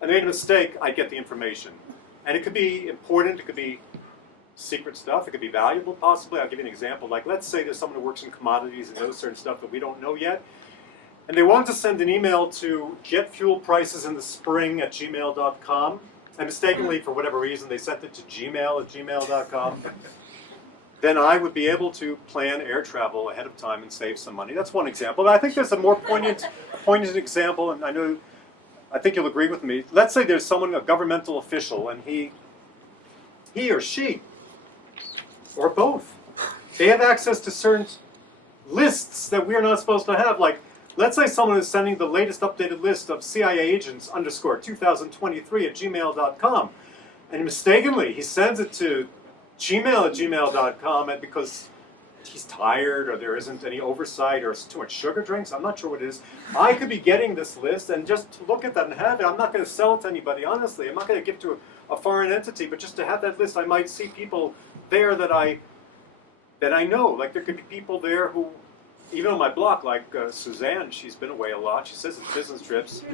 and made a mistake, I'd get the information. And it could be important, it could be secret stuff, it could be valuable possibly. I'll give you an example. Like, let's say there's someone who works in commodities and knows certain stuff that we don't know yet, and they want to send an email to jet fuel prices in the spring at gmail.com, and mistakenly, for whatever reason, they sent it to gmail@gmail.com. Then I would be able to plan air travel ahead of time and save some money. That's one example. But I think there's a more poignant example, and I think you'll agree with me. Let's say there's someone, a governmental official, and he or she, or both, they have access to certain lists that we're not supposed to have. Like, let's say someone is sending the latest updated list of CIA agents _2023 at gmail.com, and mistakenly he sends it to gmail@gmail.com, and because he's tired or there isn't any oversight or it's too much sugar drinks, I'm not sure what it is. I could be getting this list and just look at that and have it. I'm not going to sell it to anybody, honestly. I'm not going to give it to a foreign entity, but just to have that list, I might see people there that I know. Like there could be people there who, even on my block, like Suzanne, she's been away a lot. She says it's business trips.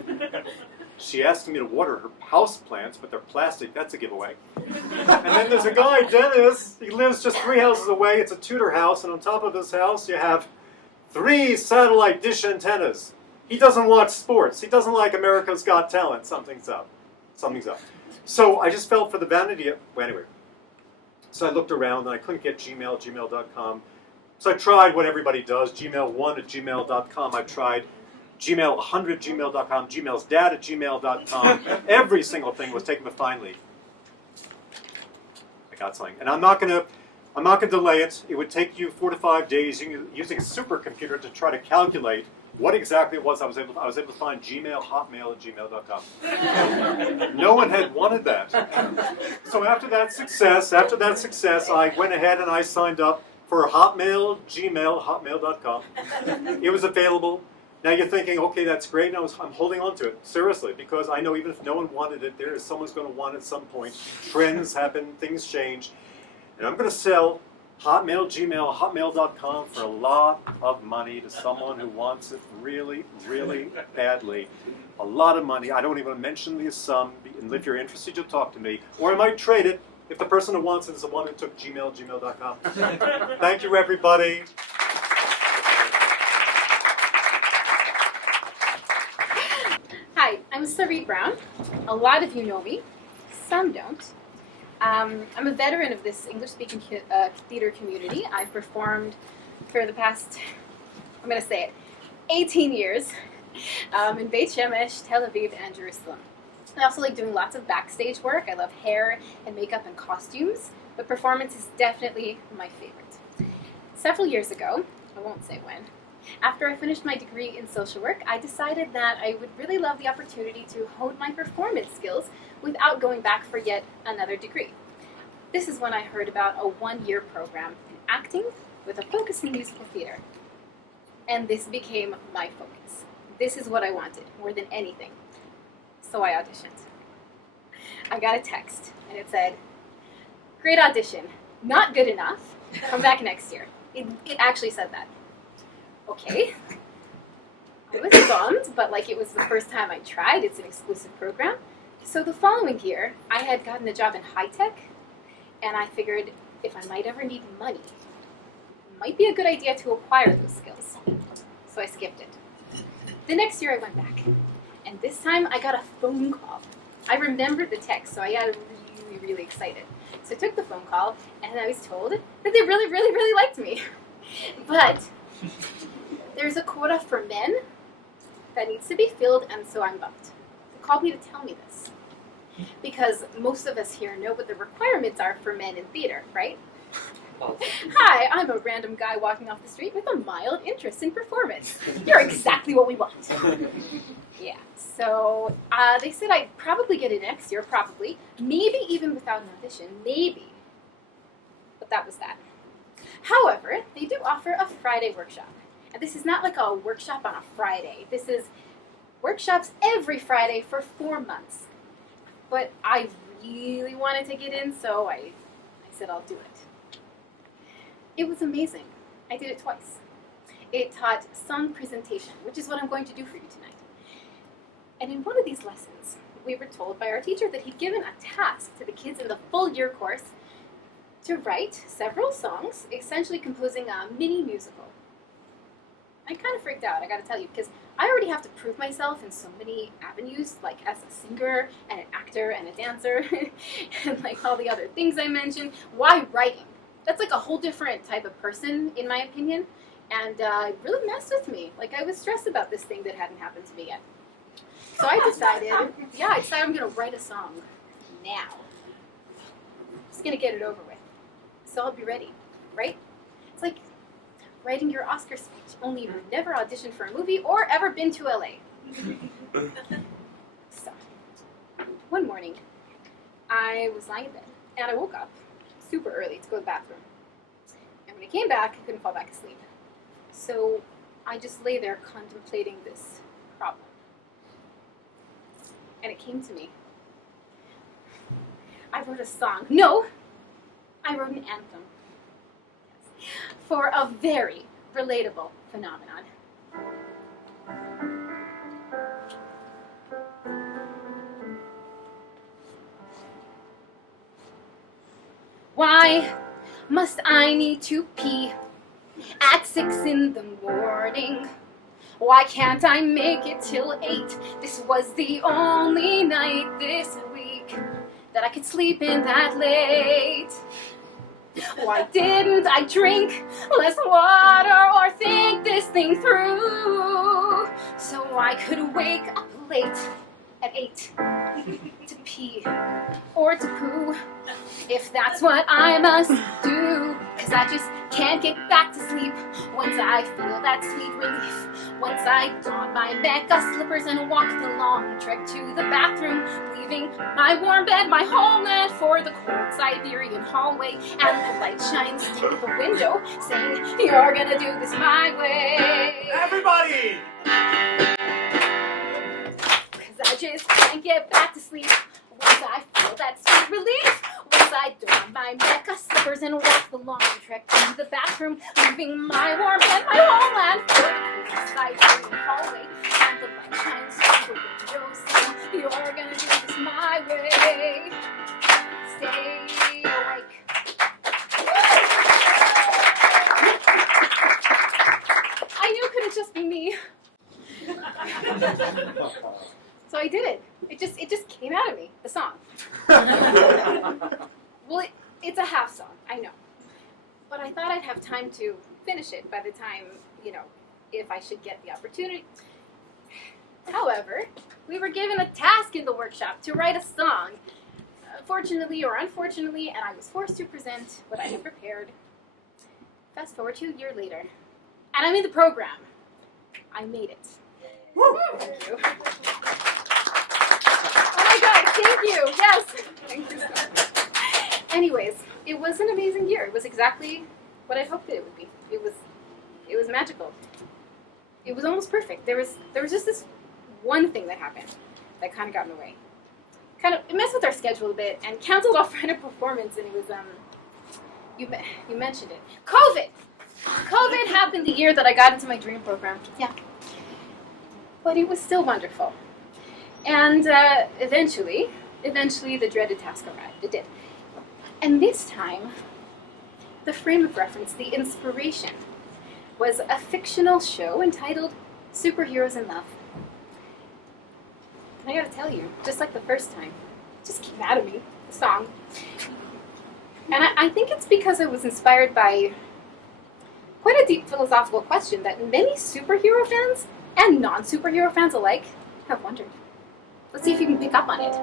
She asked me to water her house plants, but they're plastic. That's a giveaway. And then there's a guy, Dennis. He lives just 3 houses away. It's a Tudor house, and on top of his house, you have 3 satellite dish antennas. He doesn't watch sports. He doesn't like America's Got Talent. Something's up. Something's up. So I just felt for the vanity of, well, anyway. So I looked around, and I couldn't get gmail.com. So I tried what everybody does, gmail1@gmail.com. I tried gmail100@gmail.com, Gmail's dad at gmail.com. Every single thing was taken, but finally, I got something. And I'm not gonna delay it. It would take you 4 to 5 days using a supercomputer to try to calculate what exactly it was. I was able to find hotmail@gmail.com. No one had wanted that. So after that success, I went ahead and I signed up for hotmail.com. It was available. Now you're thinking, okay, that's great. Now I'm holding on to it, seriously, because I know even if no one wanted it, someone's going to want it at some point. Trends happen, things change. And I'm going to sell hotmail.com for a lot of money to someone who wants it really, really badly. A lot of money. I don't even mention the sum, and if you're interested, you'll talk to me. Or I might trade it if the person who wants it is the one who took gmail.com. Thank you, everybody. Hi, I'm Sarit Brown. A lot of you know me, some don't. I'm a veteran of this English-speaking theater community. I've performed for the past, I'm going to say it, 18 years in Beit Shemesh, Tel Aviv, and Jerusalem. I also like doing lots of backstage work. I love hair and makeup and costumes, but performance is definitely my favorite. Several years ago, I won't say when, after I finished my degree in social work, I decided that I would really love the opportunity to hone my performance skills without going back for yet another degree. This is when I heard about a 1-year program in acting with a focus in musical theater. And this became my focus. This is what I wanted more than anything. So I auditioned. I got a text and it said, "Great audition, not good enough, come back next year." It actually said that. Okay. I was bummed, but like it was the first time I tried. It's an exclusive program. So the following year, I had gotten a job in high tech, and I figured if I might ever need money, it might be a good idea to acquire those skills. So I skipped it. The next year I went back, and this time I got a phone call. I remembered the text, so I got really, really excited. So I took the phone call, and I was told that they really, really, really liked me. But there's a quota for men that needs to be filled, and so I'm bummed. They called me to tell me this. Because most of us here know what the requirements are for men in theater, right? Hi, I'm a random guy walking off the street with a mild interest in performance. You're exactly what we want. Yeah, so they said I'd probably get it next year, probably. Maybe even without an audition, maybe. But that was that. However, they do offer a Friday workshop. And this is not like a workshop on a Friday. This is workshops every Friday for 4 months. But I really wanted to get in, so I said I'll do it. It was amazing. I did it twice. It taught song presentation, which is what I'm going to do for you tonight. And in one of these lessons, we were told by our teacher that he'd given a task to the kids in the full year course to write several songs, essentially composing a mini musical. I kind of freaked out, I gotta tell you, because I already have to prove myself in so many avenues, like as a singer, and an actor, and a dancer, and like all the other things I mentioned. Why writing? That's like a whole different type of person, in my opinion, and it really messed with me. Like, I was stressed about this thing that hadn't happened to me yet. So I decided, I'm gonna write a song now. Just gonna get it over with. So I'll be ready, right? It's like writing your Oscar speech, only you've never auditioned for a movie or ever been to LA. So, one morning, I was lying in bed, and I woke up super early to go to the bathroom. And when I came back, I couldn't fall back asleep. So I just lay there contemplating this problem. And it came to me. I wrote a song. No! I wrote an anthem. For a very relatable phenomenon. Why must I need to pee at 6 in the morning? Why can't I make it till 8? This was the only night this week that I could sleep in that late. Why didn't I drink less water or think this thing through so I could wake up late at 8 to pee or to poo, if that's what I must do, 'cause I just can't get back to sleep once I feel that sweet relief. Once I don my Mecca slippers and walk the long trek to the bathroom, leaving my warm bed, my homeland, for the cold Siberian hallway, and the light shines through the window, saying, "You're gonna do this my way." Everybody! 'Cause I just can't get back to sleep once I feel that sweet relief. Once I don my Mecca slippers and walk the long trek to the bathroom, leaving my warm bed, my homeland, for the cold Siberian hallway, and the light shines through the window, saying, "You're gonna do this my way." Stay awake. I knew it couldn't just be me. So I did it. It just came out of me, the song. Well, it's a half song, I know. But I thought I'd have time to finish it by the time, if I should get the opportunity. However, we were given a task in the workshop to write a song. Fortunately or unfortunately, and I was forced to present what I had prepared. Fast forward to a year later, and I'm in the program. I made it. Woo! Thank you. Oh my God, thank you. Yes. Thank you so much. Anyways, it was an amazing year. It was exactly what I hoped it would be. It was magical. It was almost perfect. There was just this one thing that happened that kind of got in the way. It messed with our schedule a bit and canceled our Friday performance, and it was you mentioned it. COVID! COVID happened the year that I got into my dream program. Yeah. But it was still wonderful. And eventually the dreaded task arrived. It did. And this time, the frame of reference, the inspiration, was a fictional show entitled Superheroes in Love. And I gotta tell you, just like the first time, it just came out of me, the song. And I think it's because I was inspired by quite a deep philosophical question that many superhero fans and non-superhero fans alike have wondered. Let's see if you can pick up on it.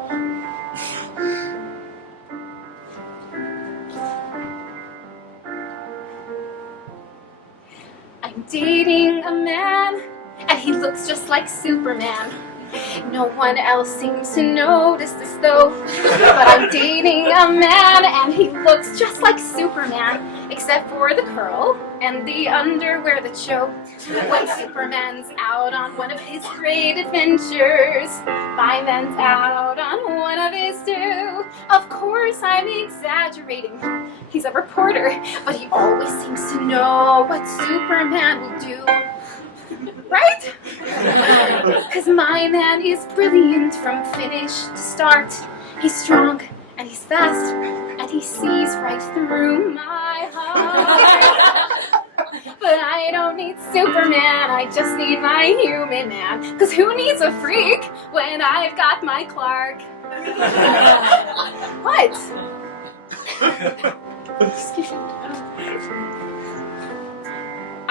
I'm dating a man, and he looks just like Superman. No one else seems to notice this though, but I'm dating a man and he looks just like Superman, except for the curl and the underwear that show. When Superman's out on one of his great adventures, my man's out on one of his too. Of course I'm exaggerating, he's a reporter, but he always seems to know what Superman will do. Right? Because my man is brilliant from finish to start. He's strong and he's fast and he sees right through my heart. But I don't need Superman, I just need my human man. Because who needs a freak when I've got my Clark? What? Excuse me.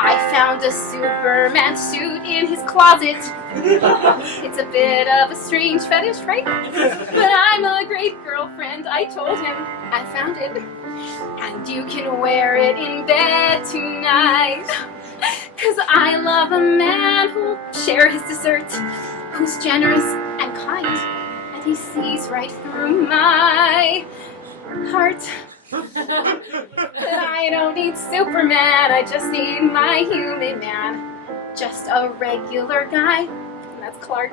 I found a Superman suit in his closet. It's a bit of a strange fetish, right? But I'm a great girlfriend, I told him. I found it. And you can wear it in bed tonight. 'Cause I love a man who'll share his dessert, who's generous and kind, and he sees right through my heart. I don't need Superman, I just need my human man. Just a regular guy, and that's Clark.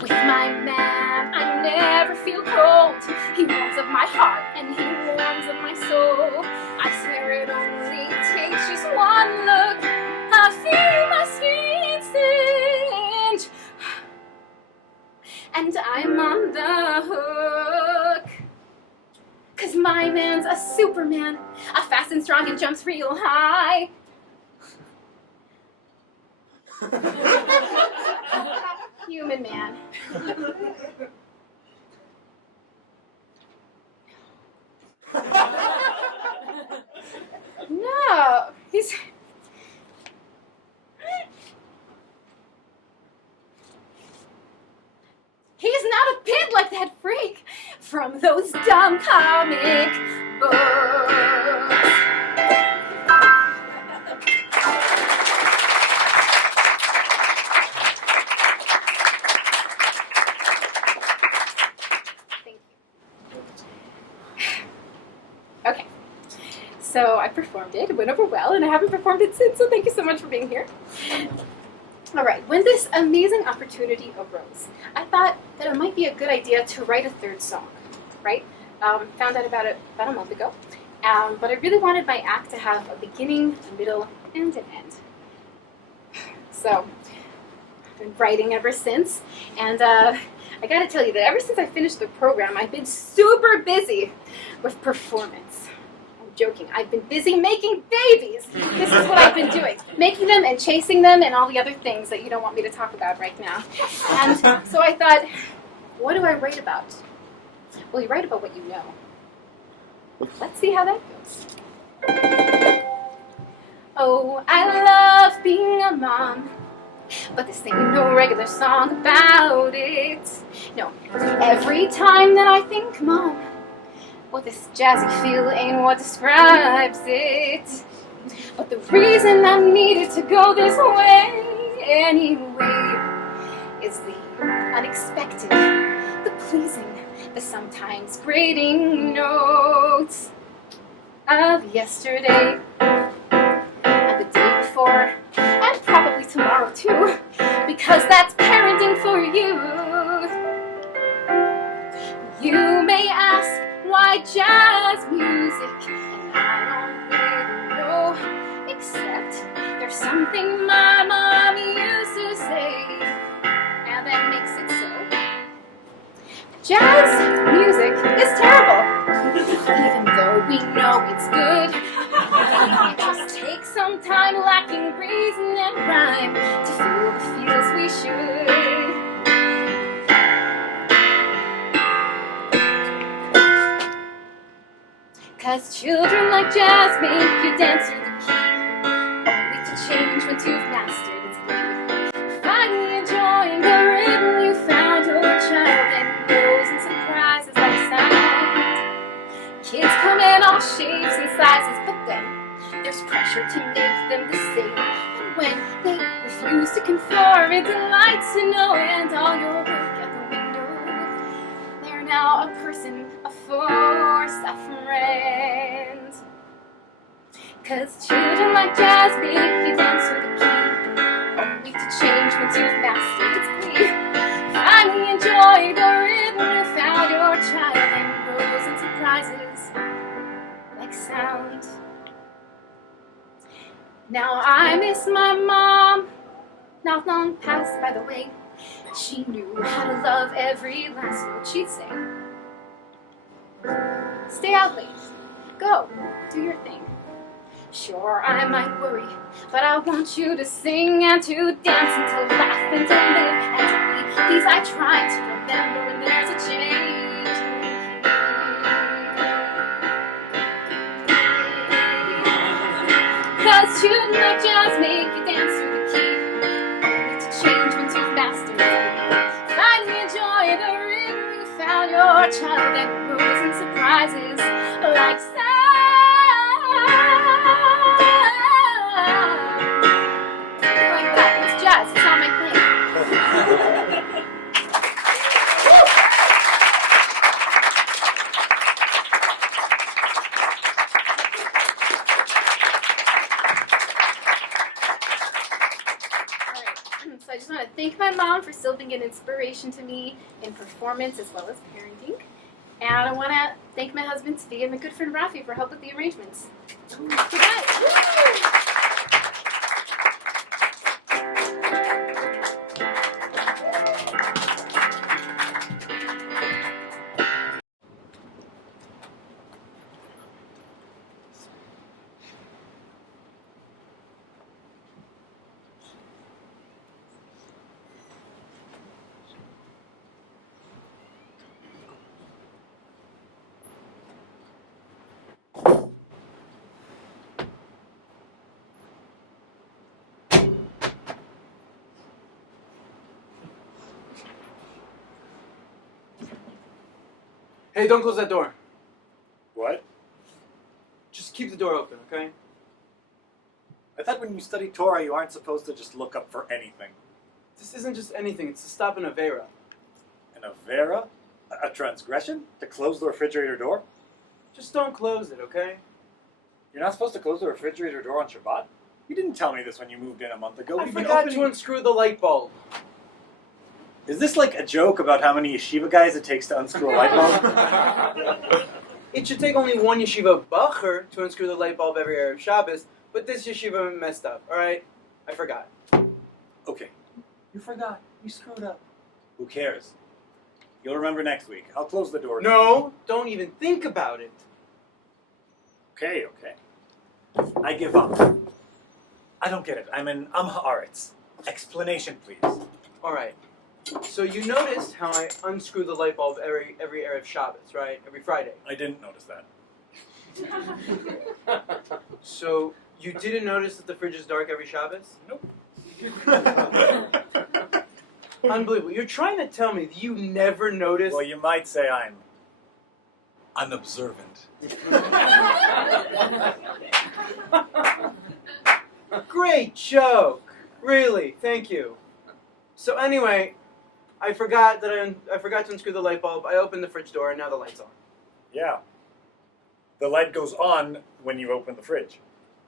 With my man, I never feel cold. He warms up my heart and he warms up my soul. I swear it only takes just one look. I feel my skin singe, and I'm on the hook. 'Cause my man's a Superman, a fast and strong and jumps real high. Human man. No, he's not a bit like that freak from those dumb comic books. Okay, so I performed it went over well, and I haven't performed it since, so thank you so much for being here. All right, when this amazing opportunity arose, I thought that it might be a good idea to write a third song, right? Found out about it about a month ago, but I really wanted my act to have a beginning, a middle, and an end. So I've been writing ever since, and I gotta tell you that ever since I finished the program, I've been super busy with performance. I'm joking. I've been busy making babies. This is what I've been doing. Making them and chasing them and all the other things that you don't want me to talk about right now. And so I thought, what do I write about? Well, you write about what you know. Let's see how that goes. Oh, I love being a mom, but this ain't no regular song about it. No, every time that I think mom, well, this jazzy feel ain't what describes it. But the reason I needed to go this way anyway is the unexpected, the pleasing, the sometimes grating notes of yesterday and the day before, and probably tomorrow too, because that's parenting for you. You may ask, why jazz music? And I don't really know, except there's something my mom used to say, and that makes it so. Jazz music is terrible, even though we know it's good. It just takes some time lacking reason and rhyme to feel the feels we should. Cause children like jazz make you dance to the key, only to change once you've mastered its glee. Finally enjoying the rhythm you found, your child then grows and surprises like sound. Kids come in all shapes and sizes, but then there's pressure to make them the same. And when they refuse to conform, it delights to know, and all your work at the window, they're now a person, a force, a friend. Cause children like jazz make you dance to the key, only to change once you've mastered its glee. Finally enjoy the rhythm you found, your child then grows and surprises like sound. Now I miss my mom, not long past by the way. She knew how to love every last note she'd sing. Stay out late, go, do your thing. Sure, I might worry, but I want you to sing and to dance and to laugh and to live and to be. These I try to remember when there's a change. Cause children like jazz make you dance through the key, only to change once you've mastered it. Finally enjoy the rhythm you found, your child that grows and surprises like sound. thank my mom for still being an inspiration to me in performance as well as parenting. And I want to thank my husband Zvi and my good friend Rafi for help with the arrangements. Goodbye. Hey, don't close that door. What? Just keep the door open, okay? I thought when you study Torah, you aren't supposed to just look up for anything. This isn't just anything, it's to stop an Avera. An Avera? A transgression? To close the refrigerator door? Just don't close it, okay? You're not supposed to close the refrigerator door on Shabbat? You didn't tell me this when you moved in a month ago. I We've been forgot opening- to unscrew the light bulb. Is this like a joke about how many yeshiva guys it takes to unscrew a light bulb? It should take only one yeshiva bacher to unscrew the light bulb every Erev Shabbos, but this yeshiva messed up, alright? I forgot. Okay, You forgot. You screwed up. who cares? You'll remember next week. I'll close the door. No, don't even think about it. Okay. I give up. I don't get it. I'm haaretz. Explanation, please. Alright. So you noticed how I unscrew the light bulb every Erev Shabbos, right? Every Friday. I didn't notice that. So you didn't notice that the fridge is dark every Shabbos? Nope. Unbelievable. You're trying to tell me that you never noticed? Well, you might say I'm unobservant. Great joke. Really, thank you. So anyway, I forgot to unscrew the light bulb. I opened the fridge door and now the light's on. Yeah. The light goes on when you open the fridge.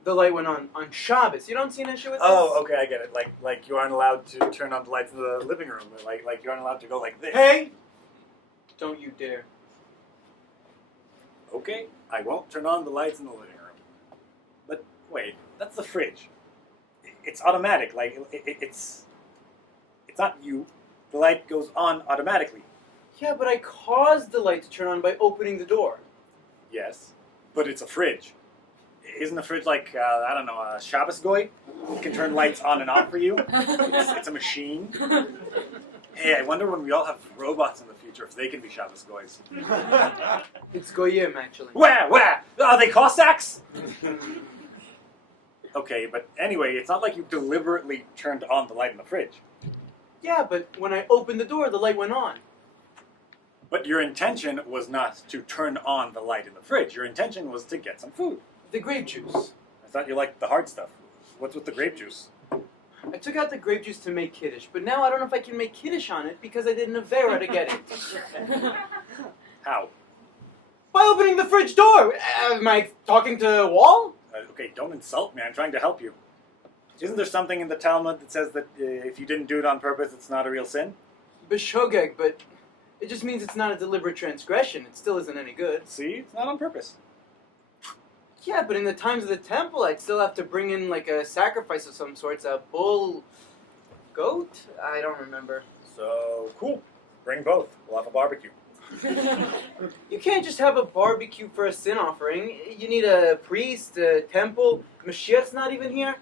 The light went on Shabbos. You don't see an issue with this? Oh, okay, I get it. Like you aren't allowed to turn on the lights in the living room. Like you aren't allowed to go like this. Hey! Don't you dare. Okay, I won't turn on the lights in the living room. But wait, that's the fridge. It's automatic. Like it's not you. The light goes on automatically. Yeah, but I caused the light to turn on by opening the door. Yes, but it's a fridge. Isn't the fridge like I don't know, a Shabbos goy? It can turn lights on and off for you. It's a machine. Hey, I wonder when we all have robots in the future if they can be Shabbos goys. It's goyim, actually. Where? Are they Cossacks? Okay, but anyway, it's not like you deliberately turned on the light in the fridge. Yeah, but when I opened the door, the light went on. But your intention was not to turn on the light in the fridge. Your intention was to get some food. The grape juice. I thought you liked the hard stuff. What's with the grape juice? I took out the grape juice to make kiddush, but now I don't know if I can make kiddush on it because I did an avera to get it. How? By opening the fridge door! Am I talking to a wall? Okay, don't insult me. I'm trying to help you. Isn't there something in the Talmud that says that if you didn't do it on purpose, it's not a real sin? B'shogeg, but it just means it's not a deliberate transgression. It still isn't any good. See? It's not on purpose. Yeah, but in the times of the temple, I'd still have to bring in like a sacrifice of some sorts, a bull, goat? I don't remember. So, cool. Bring both. We'll have a barbecue. You can't just have a barbecue for a sin offering. You need a priest, a temple. Mashiach's not even here.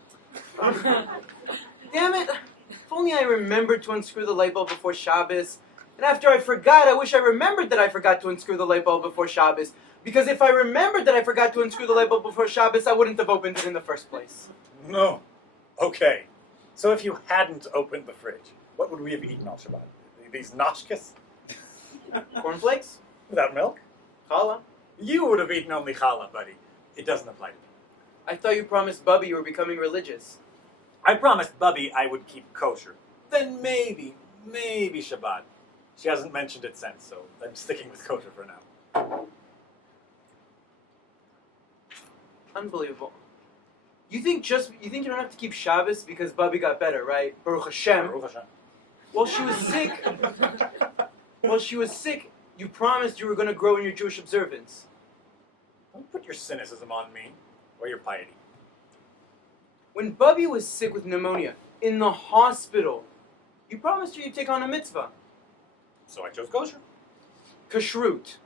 Damn it. If only I remembered to unscrew the light bulb before Shabbos. And after I forgot, I wish I remembered that I forgot to unscrew the light bulb before Shabbos. Because if I remembered that I forgot to unscrew the light bulb before Shabbos, I wouldn't have opened it in the first place. No. Okay. So if you hadn't opened the fridge, what would we have eaten on Shabbat? These noshkes? Cornflakes? Without milk? Challah. You would have eaten only challah, buddy. It doesn't apply to me. I thought you promised Bubby you were becoming religious. I promised Bubby I would keep kosher. Then maybe Shabbat. She hasn't mentioned it since, so I'm sticking with kosher for now. Unbelievable. You think you don't have to keep Shabbos because Bubby got better, right? Baruch Hashem. Baruch Hashem. While she was sick, you promised you were going to grow in your Jewish observance. Don't put your cynicism on me, or your piety. When Bubby was sick with pneumonia, in the hospital, you promised her you'd take on a mitzvah. So I chose kosher. Kashrut.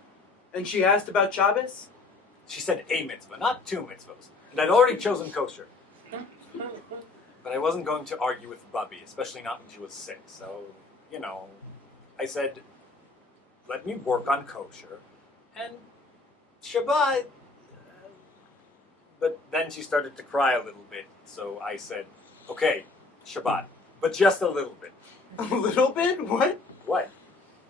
And she asked about Shabbos? She said a mitzvah, not two mitzvahs. And I'd already chosen kosher. But I wasn't going to argue with Bubby, especially not when she was sick. So, I said, let me work on kosher. And Shabbat. But then she started to cry a little bit. So I said, okay, Shabbat. But just a little bit. A little bit? What? What?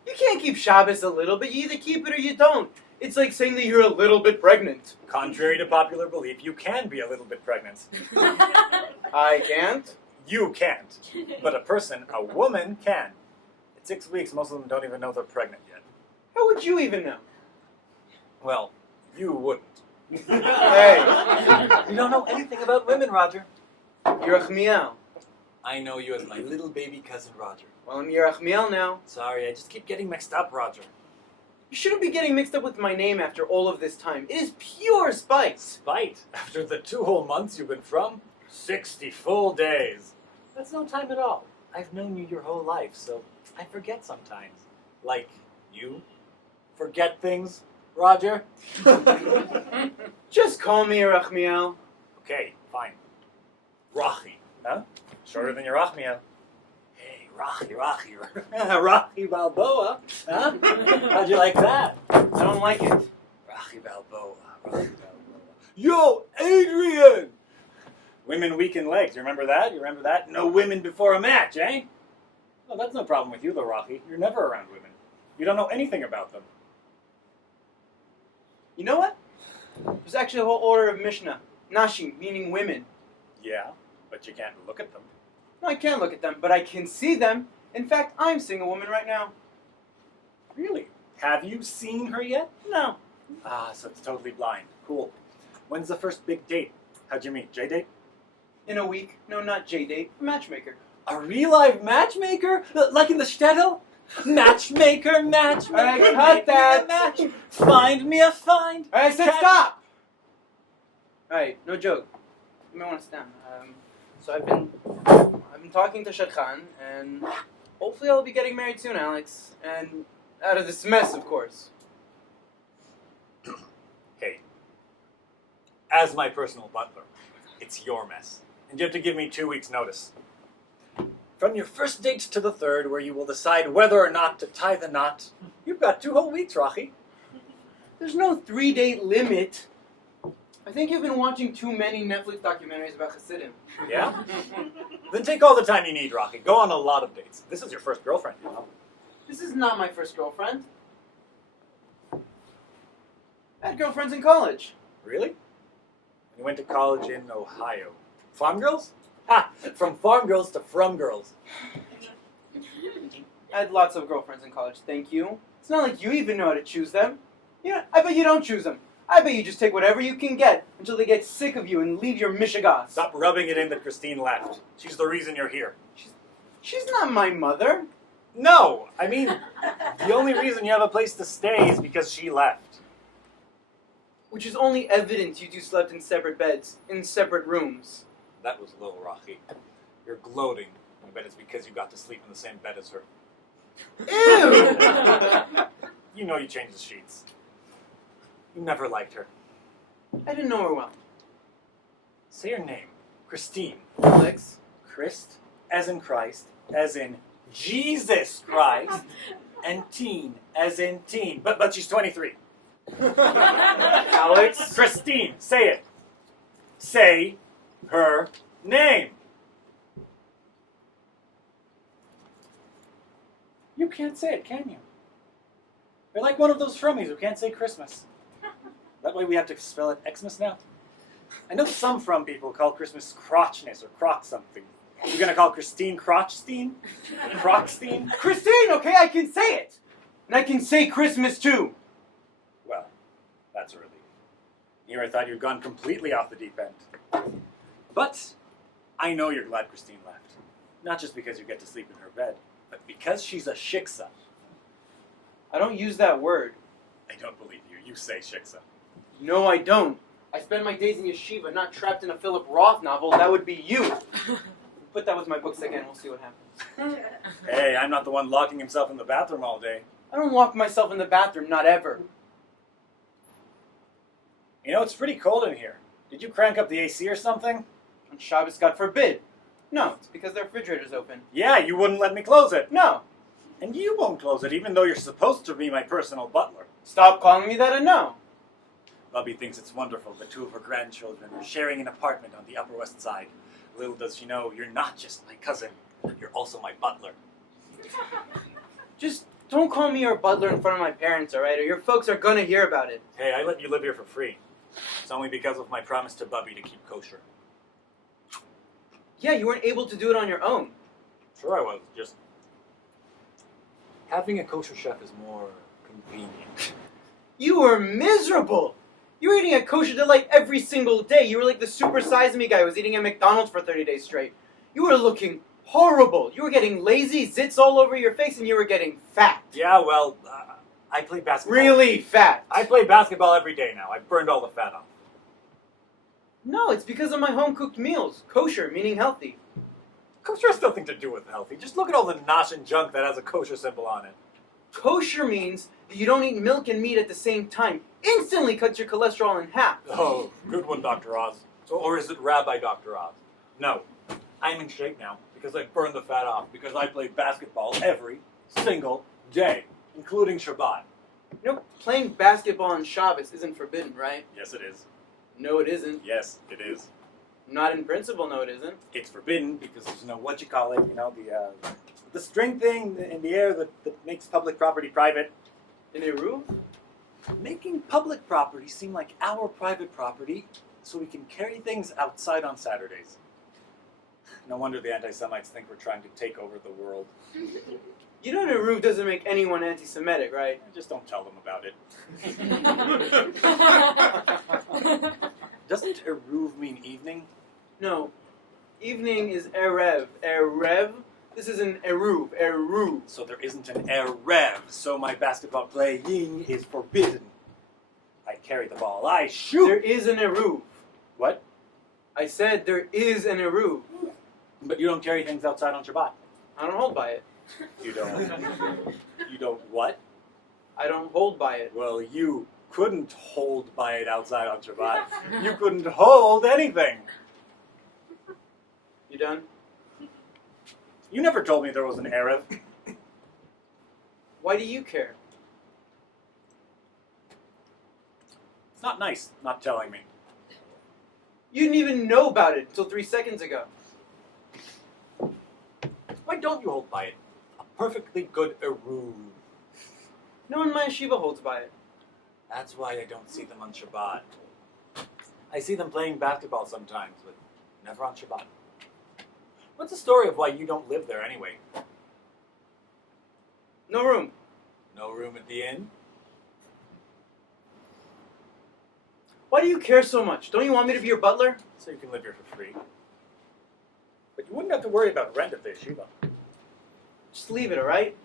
You can't keep Shabbos a little bit. You either keep it or you don't. It's like saying that you're a little bit pregnant. Contrary to popular belief, you can be a little bit pregnant. I can't? You can't. But a woman can. At 6 weeks, most of them don't even know they're pregnant yet. How would you even know? Well, you wouldn't. Hey. You don't know anything about women, Roger. Yerachmiel. I know you as my little baby cousin, Roger. Well, I'm Yerachmiel now. Sorry, I just keep getting mixed up, Roger. You shouldn't be getting mixed up with my name after all of this time. It is pure spite. Spite? After the 2 whole months you've been from? 60 full days. That's no time at all. I've known you your whole life, so I forget sometimes. Like you forget things, Roger? Just call me Yerachmiel. Okay, fine. Rachi, huh? Shorter than Yerachmiel. Hey, Rachi. Rachi Balboa, huh? How'd you like that? I don't like it. Rachi Balboa. Yo, Adrian! Women weak in legs, you remember that? No women before a match, eh? Well, that's no problem with you, though, Rachi. You're never around women. You don't know anything about them. You know what? There's actually a whole order of Mishnah. Nashim, meaning women. Yeah, but you can't look at them. No, I can't look at them, but I can see them. In fact, I'm seeing a woman right now. Really? Have you seen her yet? No. Ah, so it's totally blind. Cool. When's the first big date? How'd you meet? J-date? In a week. No, not J-date. A matchmaker. A real-life matchmaker? Like in the shtetl? Matchmaker. Alright, cut that. Match. Find me a find. Alright, I said stop! Alright, no joke. You might want to stand. So I've been talking to Shadchan, and hopefully I'll be getting married soon, Alex. And out of this mess, of course. Hey, as my personal butler, it's your mess. And you have to give me 2 weeks' notice. From your first date to the third, where you will decide whether or not to tie the knot, you've got 2 whole weeks, Rachi. There's no 3-date limit. I think you've been watching too many Netflix documentaries about Hasidim. Yeah? Then take all the time you need, Rachi. Go on a lot of dates. This is your first girlfriend, you know. This is not my first girlfriend. I had girlfriends in college. Really? You went to college in Ohio. Farm girls? Ha! From farm girls to from girls. I had lots of girlfriends in college, thank you. It's not like you even know how to choose them. Yeah, I bet you don't choose them. I bet you just take whatever you can get until they get sick of you and leave your mishigas. Stop rubbing it in that Christine left. She's the reason you're here. She's not my mother. No! I mean, the only reason you have a place to stay is because she left. Which is only evidence you two slept in separate beds, in separate rooms. That was low, Rachi. You're gloating. I bet it's because you got to sleep in the same bed as her. Ew! You know you changed the sheets. You never liked her. I didn't know her well. Say her name. Christine. Alex. Christ, as in Christ, as in Jesus Christ, and teen, as in teen. But she's 23. Alex. Christine, say it. Say her name. You can't say it, can you? You're like one of those frummies who can't say Christmas. That way we have to spell it Xmas now. I know some from people call Christmas Crotchness or Croc something. You're gonna call Christine Crotchstein? Crocstein? Christine, okay, I can say it! And I can say Christmas too. Well, that's a relief. Here I thought you'd gone completely off the deep end. But I know you're glad Christine left. Not just because you get to sleep in her bed, But because she's a shiksa, I don't use that word. I don't believe you. You say shiksa. No, I don't. I spend my days in yeshiva, not trapped in a Philip Roth novel. That would be you. Put that with my books again. We'll see what happens. Hey, I'm not the one locking himself in the bathroom all day. I don't lock myself in the bathroom, not ever. You know, it's pretty cold in here. Did you crank up the AC or something? On Shabbos, God forbid. No, it's because the refrigerator's open. Yeah, you wouldn't let me close it. No. And you won't close it, even though you're supposed to be my personal butler. Stop calling me that and no. Bubby thinks it's wonderful that two of her grandchildren are sharing an apartment on the Upper West Side. Little does she know, you're not just my cousin, you're also my butler. Just don't call me your butler in front of my parents, alright? Or your folks are gonna hear about it. Hey, I let you live here for free. It's only because of my promise to Bubby to keep kosher. Yeah, you weren't able to do it on your own. Sure I was, just... having a kosher chef is more convenient. You were miserable! You were eating a kosher delight every single day. You were like the super size me guy who was eating at McDonald's for 30 days straight. You were looking horrible. You were getting lazy, zits all over your face, and you were getting fat. Yeah, well, I play basketball. Really fat. I play basketball every day now. I've burned all the fat off. No, it's because of my home-cooked meals. Kosher, meaning healthy. Kosher has nothing to do with healthy. Just look at all the nosh and junk that has a kosher symbol on it. Kosher means that you don't eat milk and meat at the same time. Instantly cuts your cholesterol in half. Oh, good one, Dr. Oz. Or is it Rabbi Dr. Oz? No, I'm in shape now because I burned the fat off because I play basketball every single day, including Shabbat. You know, playing basketball on Shabbos isn't forbidden, right? Yes, it is. No, it isn't. Yes, it is. Not in principle, no, it isn't. It's forbidden because there's no the string thing in the air that makes public property private. In a roof? Making public property seem like our private property so we can carry things outside on Saturdays. No wonder the anti-Semites think we're trying to take over the world. You know a roof doesn't make anyone anti-Semitic, right? Just don't tell them about it. Doesn't eruv mean evening? No. Evening is erev. Erev? This is an eruv. Eruv. So there isn't an erev, so my basketball playing is forbidden. I carry the ball. I shoot. There is an eruv. What? I said there is an eruv. But you don't carry things outside on Shabbat. I don't hold by it. You don't. You don't what? I don't hold by it. Well, you couldn't hold by it outside on Shabbat. You couldn't hold anything. You done? You never told me there was an Erev. Why do you care? It's not nice not telling me. You didn't even know about it until 3 seconds ago. Why don't you hold by it? A perfectly good eruv. No one in my yeshiva holds by it. That's why I don't see them on Shabbat. I see them playing basketball sometimes, but never on Shabbat. What's the story of why you don't live there anyway? No room. No room at the inn? Why do you care so much? Don't you want me to be your butler? So you can live here for free. But you wouldn't have to worry about rent at the yeshiva. Just leave it, alright?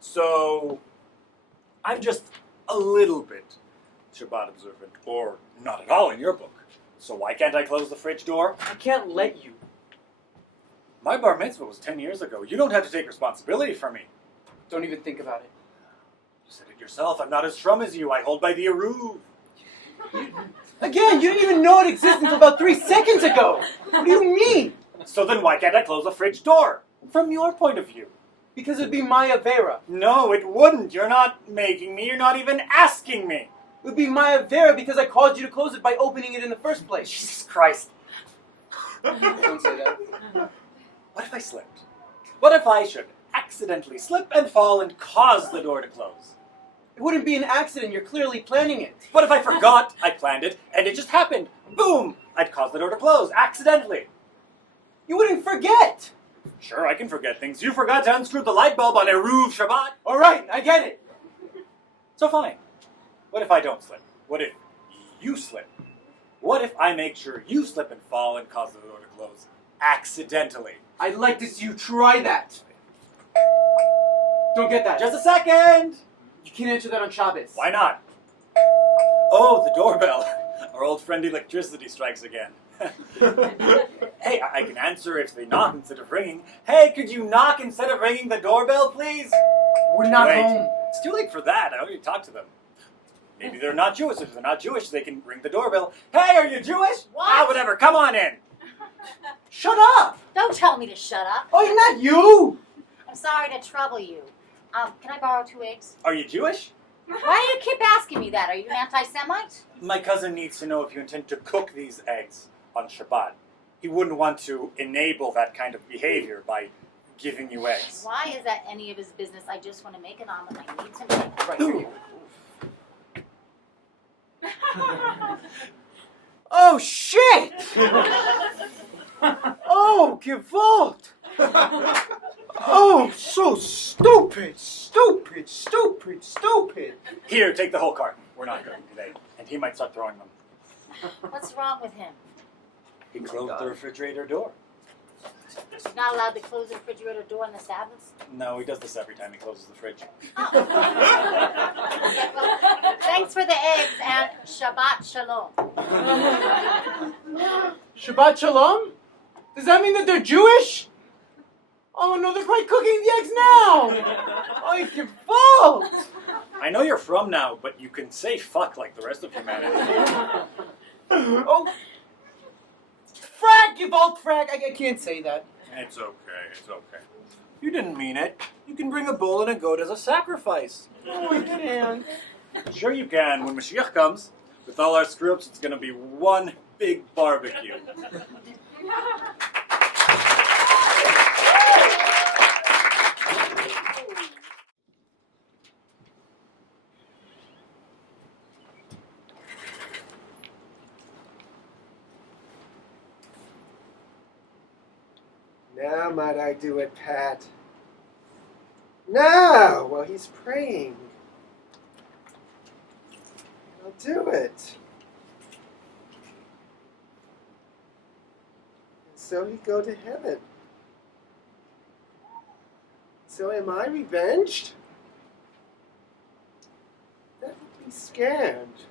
So, I'm just a little bit Shabbat observant, or not at all in your book. So why can't I close the fridge door? I can't let you. My bar mitzvah was 10 years ago. You don't have to take responsibility for me. Don't even think about it. You said it yourself. I'm not as strum as you. I hold by the eruv. Again, you didn't even know it existed until about 3 seconds ago. What do you mean? So then why can't I close the fridge door? From your point of view. Because it would be my Avera. No, it wouldn't. You're not making me. You're not even asking me. It would be my Avera because I called you to close it by opening it in the first place. Jesus Christ. Don't say that. What if I slipped? What if I should accidentally slip and fall and cause the door to close? It wouldn't be an accident. You're clearly planning it. What if I forgot I planned it and it just happened? Boom! I'd cause the door to close accidentally. You wouldn't forget. Sure, I can forget things. You forgot to unscrew the light bulb on Eruv Shabbat. All right, I get it. So fine. What if I don't slip? What if you slip? What if I make sure you slip and fall and cause the door to close? accidentally. I'd like to see you try that. Don't get that. Just a second! You can't answer that on Shabbos. Why not? Oh, the doorbell. Our old friend electricity strikes again. Hey, I can answer if they knock instead of ringing. Hey, could you knock instead of ringing the doorbell, please? We're not Wait, home. it's too late for that. I already talked to them. Maybe they're not Jewish. If they're not Jewish, they can ring the doorbell. Hey, are you Jewish? What? Ah, whatever. Come on in. Shut up! Don't tell me to shut up. Oh, not you! I'm sorry to trouble you. Can I borrow 2 eggs? Are you Jewish? Why do you keep asking me that? Are you an anti-Semite? My cousin needs to know if you intend to cook these eggs on Shabbat. He wouldn't want to enable that kind of behavior by giving you eggs. Why is that any of his business? I just want to make an omelet. I need some eggs. Right here. Oh, shit! Oh, Gewalt! Oh, so stupid, stupid, stupid, stupid. Here, take the whole carton. We're not cooking today. And he might start throwing them. What's wrong with him? He closed the refrigerator door. He's not allowed to close the refrigerator door on the Sabbath? No, he does this every time he closes the fridge. Thanks for the eggs and Shabbat Shalom. Shabbat Shalom? Does that mean that they're Jewish? Oh no, they're probably cooking the eggs now! Oh, Gewalt! I know you're from now, but you can say fuck like the rest of humanity. Oh, frag, Gewalt, frag. I can't say that. It's okay, it's okay. You didn't mean it. You can bring a bull and a goat as a sacrifice. Oh, I can't. Sure you can. When Mashiach comes, with all our screw-ups, it's going to be one big barbecue. Now might I do it, Pat? No! Well, he's praying. I'll do it. And so he go to heaven. So am I revenged? That would be scammed.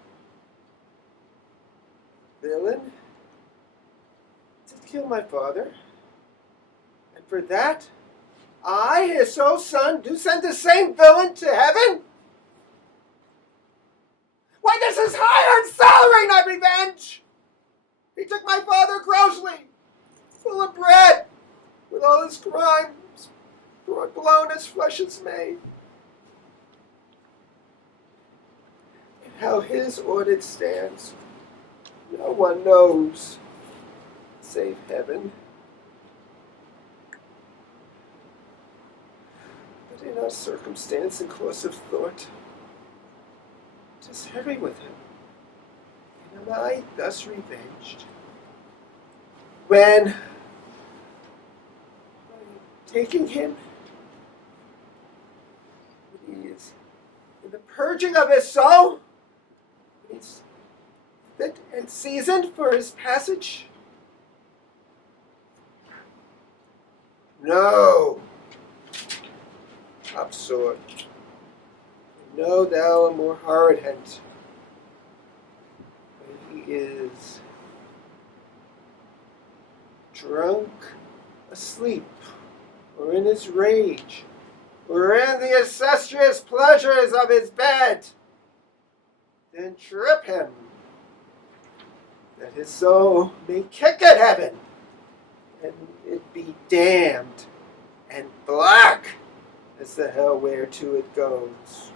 Villain to kill my father. And for that, I, his sole son, do send the same villain to heaven? Why, this is high on salary, not revenge! He took my father grossly, full of bread, with all his crimes, blown as flesh is made. And how his audit stands, no one knows, save heaven. But in our circumstance and course of thought, 'tis heavy with him, and am I thus revenged? When, taking him, when he is in the purging of his soul, he's fit and seasoned for his passage? No, absurd. Know thou a more horrid hint, when he is drunk, asleep, or in his rage, or in the incestuous pleasures of his bed, then trip him, that his soul may kick at heaven, and it be damned and black as the hell whereto it goes.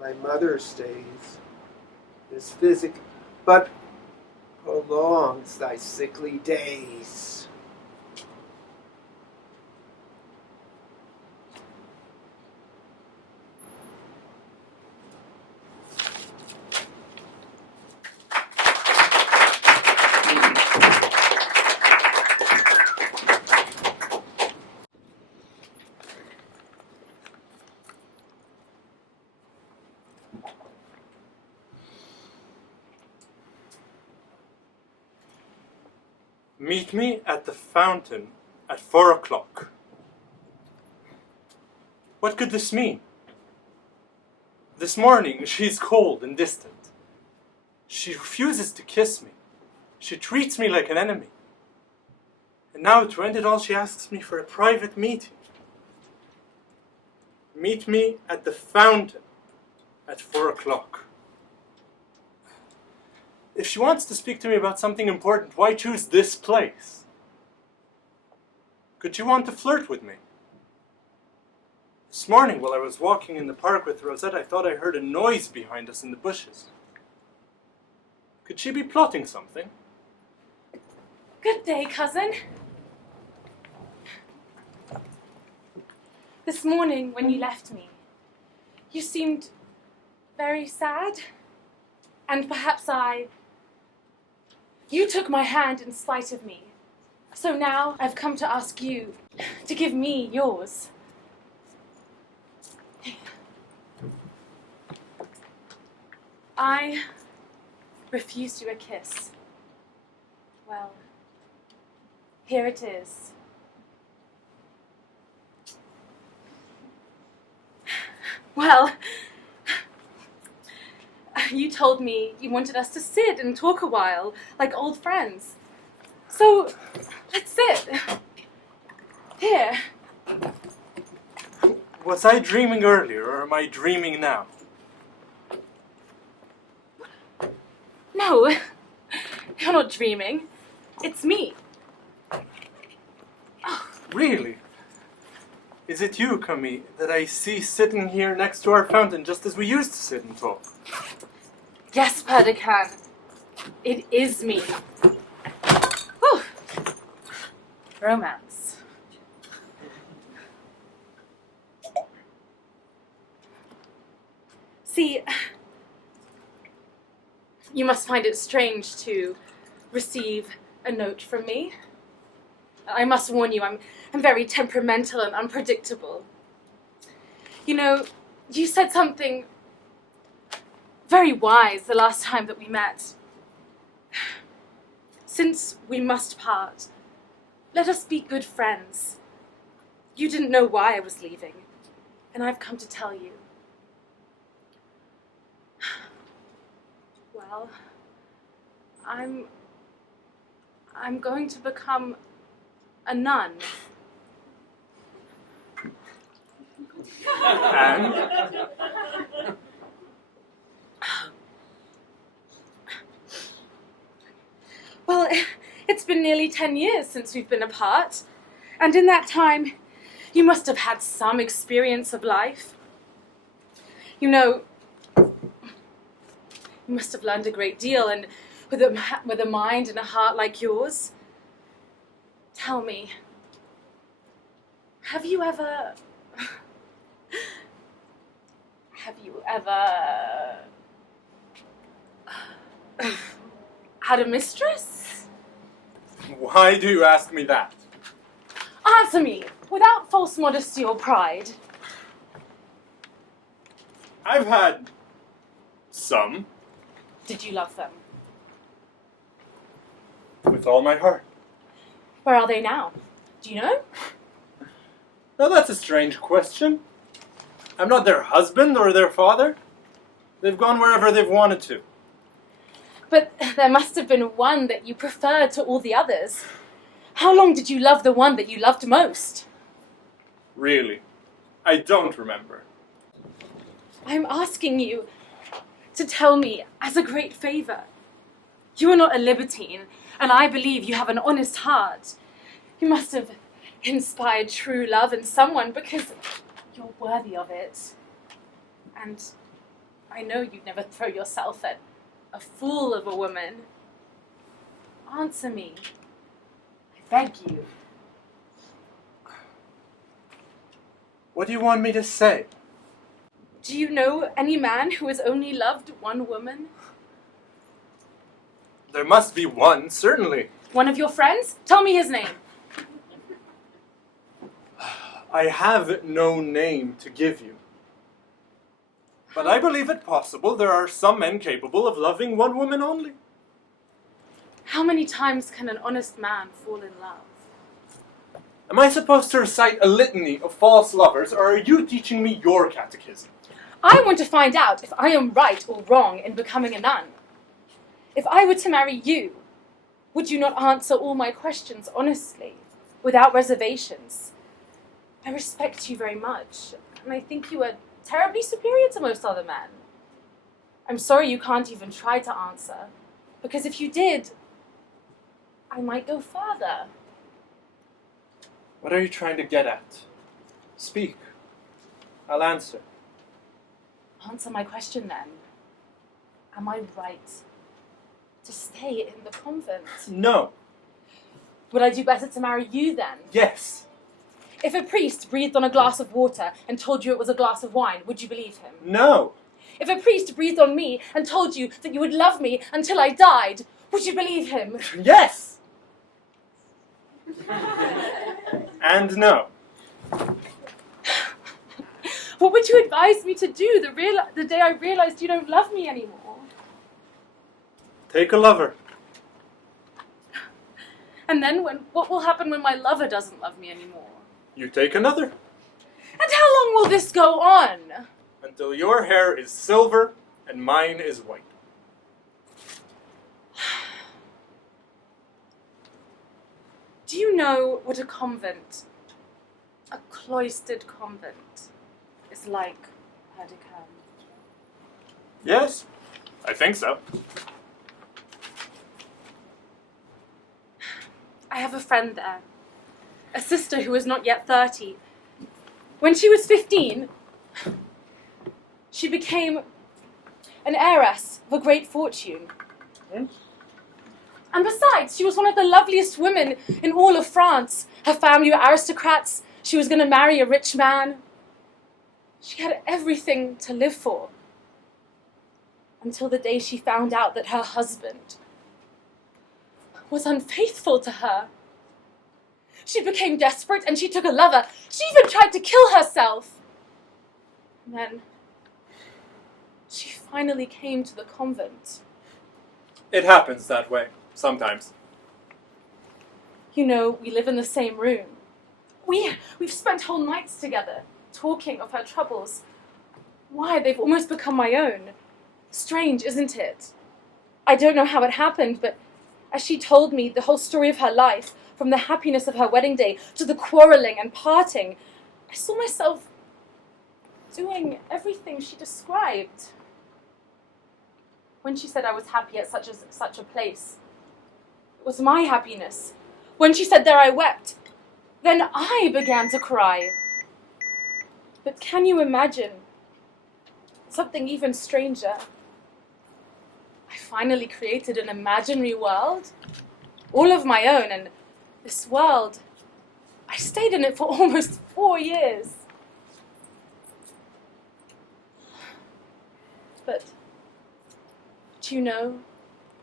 My mother stays, this physic but prolongs thy sickly days. Meet me at the fountain at 4 o'clock. What could this mean? This morning she's cold and distant. She refuses to kiss me. She treats me like an enemy. And now to end it all, she asks me for a private meeting. Meet me at the fountain at 4 o'clock. If she wants to speak to me about something important, why choose this place? Could she want to flirt with me? This morning, while I was walking in the park with Rosette, I thought I heard a noise behind us in the bushes. Could she be plotting something? Good day, cousin. This morning, when you left me, you seemed very sad. And perhaps you took my hand in spite of me. So now I've come to ask you to give me yours. I refused you a kiss. Well, here it is. Well, you told me you wanted us to sit and talk a while, like old friends. So, let's sit. Here. Was I dreaming earlier, or am I dreaming now? No, you're not dreaming. It's me. Really? Is it you, Camille, that I see sitting here next to our fountain just as we used to sit and talk? Yes, Perdican. It is me. Whew. Romance. See, you must find it strange to receive a note from me. I must warn you, I'm very temperamental and unpredictable. You know, you said something very wise the last time that we met. Since we must part, let us be good friends. You didn't know why I was leaving, and I've come to tell you. Well, I'm going to become a nun. And? Well, it's been nearly 10 years since we've been apart, and in that time, you must have had some experience of life. You know, you must have learned a great deal, and with a mind and a heart like yours. Tell me, have you ever had a mistress? Why do you ask me that? Answer me, without false modesty or pride. I've had some. Did you love them? With all my heart. Where are they now? Do you know? Now that's a strange question. I'm not their husband or their father. They've gone wherever they've wanted to. But there must have been one that you preferred to all the others. How long did you love the one that you loved most? Really? I don't remember. I'm asking you to tell me as a great favor. You are not a libertine, and I believe you have an honest heart. You must have inspired true love in someone because you're worthy of it. And I know you'd never throw yourself at a fool of a woman. Answer me. I beg you. What do you want me to say? Do you know any man who has only loved one woman? There must be one, certainly. One of your friends? Tell me his name. I have no name to give you. But I believe it possible there are some men capable of loving one woman only. How many times can an honest man fall in love? Am I supposed to recite a litany of false lovers, or are you teaching me your catechism? I want to find out if I am right or wrong in becoming a nun. If I were to marry you, would you not answer all my questions honestly, without reservations? I respect you very much, and I think you are terribly superior to most other men. I'm sorry you can't even try to answer, because if you did, I might go further. What are you trying to get at? Speak. I'll answer. Answer my question then. Am I right to stay in the convent? No. Would I do better to marry you then? Yes. If a priest breathed on a glass of water and told you it was a glass of wine, would you believe him? No. If a priest breathed on me and told you that you would love me until I died, would you believe him? Yes. And no. What would you advise me to do the day I realized you don't love me anymore? Take a lover. And then what will happen when my lover doesn't love me anymore? You take another. And how long will this go on? Until your hair is silver and mine is white. Do you know what a convent, a cloistered convent, is like, Perdican? Yes, I think so. I have a friend there, a sister who is not yet 30. When she was 15, she became an heiress of a great fortune. And besides, she was one of the loveliest women in all of France. Her family were aristocrats. She was going to marry a rich man. She had everything to live for. Until the day she found out that her husband was unfaithful to her. She became desperate and she took a lover. She even tried to kill herself. And then she finally came to the convent. It happens that way, sometimes. You know, we live in the same room. We've spent whole nights together, talking of her troubles. Why, they've almost become my own. Strange, isn't it? I don't know how it happened, but as she told me the whole story of her life, from the happiness of her wedding day to the quarrelling and parting, I saw myself doing everything she described. When she said I was happy at such a place, it was my happiness. When she said there I wept, then I began to cry. But can you imagine something even stranger? I finally created an imaginary world, all of my own, and this world, I stayed in it for almost 4 years. But do you know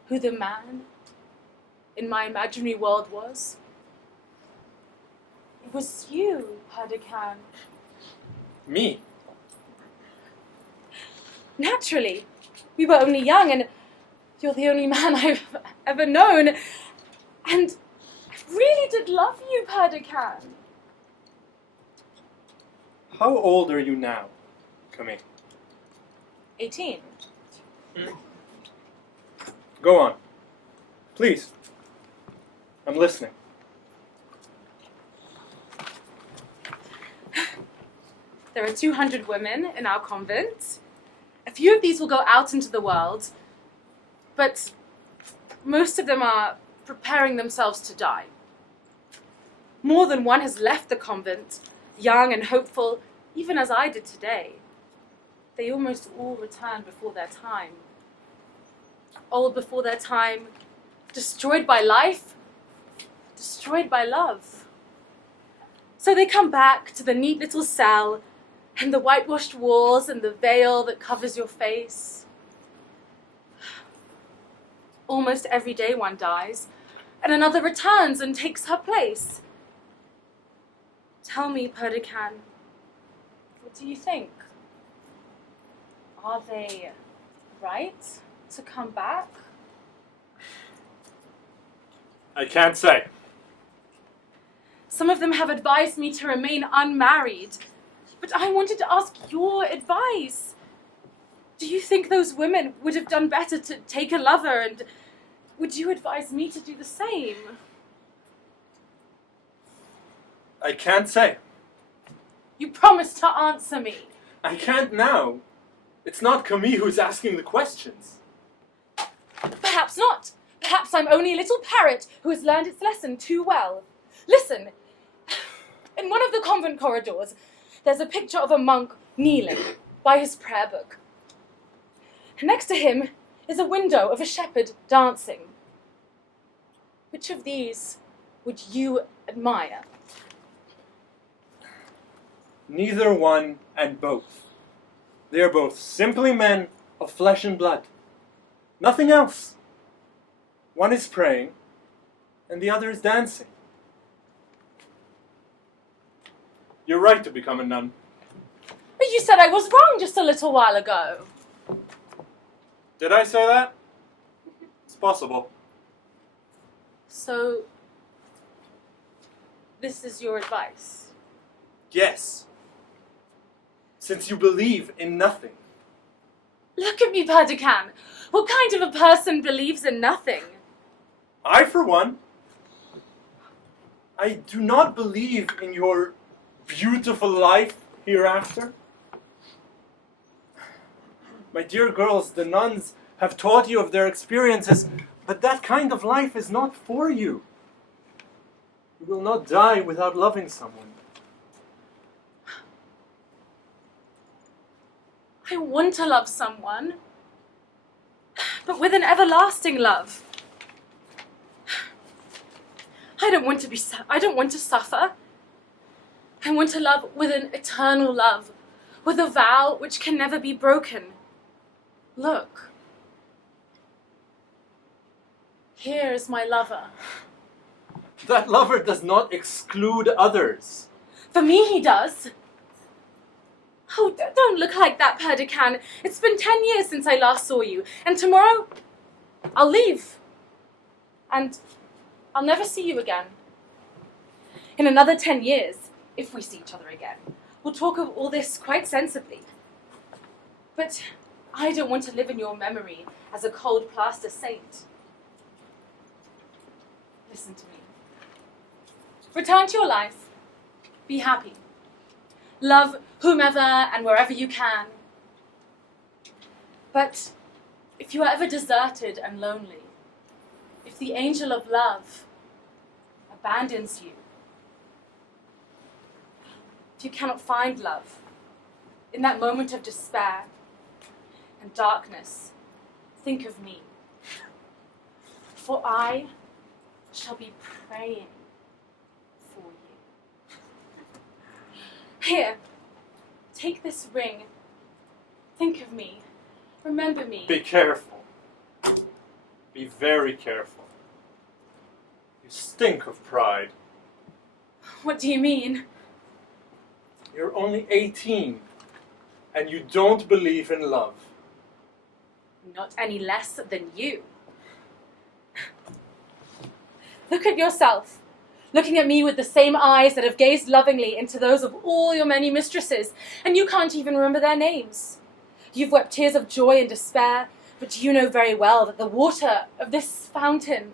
who the man in my imaginary world was? It was you, Perdican. Me? Naturally. We were only young, and you're the only man I've ever known. And I really did love you, Perdican. How old are you now, Camille? 18. Go on. Please. I'm listening. There are 200 women in our convent. A few of these will go out into the world, but most of them are preparing themselves to die. More than one has left the convent, young and hopeful, even as I did today. They almost all return before their time. Old before their time, destroyed by life, destroyed by love. So they come back to the neat little cell and the whitewashed walls and the veil that covers your face. Almost every day one dies, and another returns and takes her place. Tell me, Perdican, what do you think? Are they right to come back? I can't say. Some of them have advised me to remain unmarried. But I wanted to ask your advice. Do you think those women would have done better to take a lover, and would you advise me to do the same? I can't say. You promised to answer me. I can't now. It's not Camille who's asking the questions. Perhaps not. Perhaps I'm only a little parrot who has learned its lesson too well. Listen, in one of the convent corridors, there's a picture of a monk kneeling by his prayer book. Next to him is a window of a shepherd dancing. Which of these would you admire? Neither one and both. They are both simply men of flesh and blood. Nothing else. One is praying, and the other is dancing. You're right to become a nun. But you said I was wrong just a little while ago. Did I say that? It's possible. So, this is your advice? Yes. Since you believe in nothing. Look at me, Perdican. What kind of a person believes in nothing? I, for one, I do not believe in your beautiful life hereafter. My dear girls, the nuns have taught you of their experiences, but that kind of life is not for you. You will not die without loving someone. I want to love someone, but with an everlasting love. I don't want to suffer. I want to love with an eternal love, with a vow which can never be broken. Look. Here is my lover. That lover does not exclude others. For me, he does. Oh, don't look like that, Perdican. It's been 10 years since I last saw you, and tomorrow I'll leave. And I'll never see you again. In another 10 years, if we see each other again, we'll talk of all this quite sensibly. But I don't want to live in your memory as a cold plaster saint. Listen to me. Return to your life. Be happy. Love whomever and wherever you can. But if you are ever deserted and lonely, if the angel of love abandons you, if you cannot find love in that moment of despair and darkness, think of me. For I shall be praying for you. Here, take this ring. Think of me. Remember me. Be careful. Be very careful. You stink of pride. What do you mean? You're only 18, and you don't believe in love. Not any less than you. Look at yourself, looking at me with the same eyes that have gazed lovingly into those of all your many mistresses, and you can't even remember their names. You've wept tears of joy and despair, but you know very well that the water of this fountain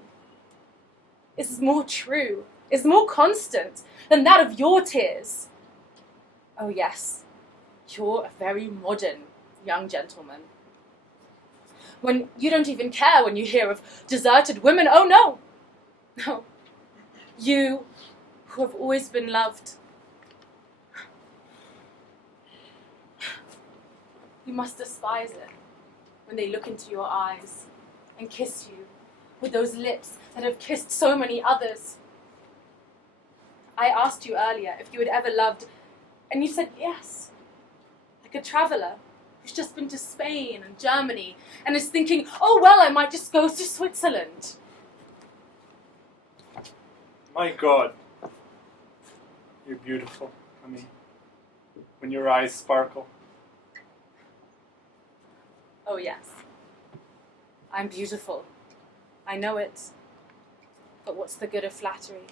is more true, is more constant than that of your tears. Oh yes, you're a very modern young gentleman. When you don't even care when you hear of deserted women, oh no! No, you who have always been loved. You must despise it when they look into your eyes and kiss you with those lips that have kissed so many others. I asked you earlier if you had ever loved, and you said yes, like a traveller who's just been to Spain and Germany and is thinking, oh well, I might just go to Switzerland. My God, you're beautiful, I mean, when your eyes sparkle. Oh yes, I'm beautiful. I know it. But what's the good of flattery?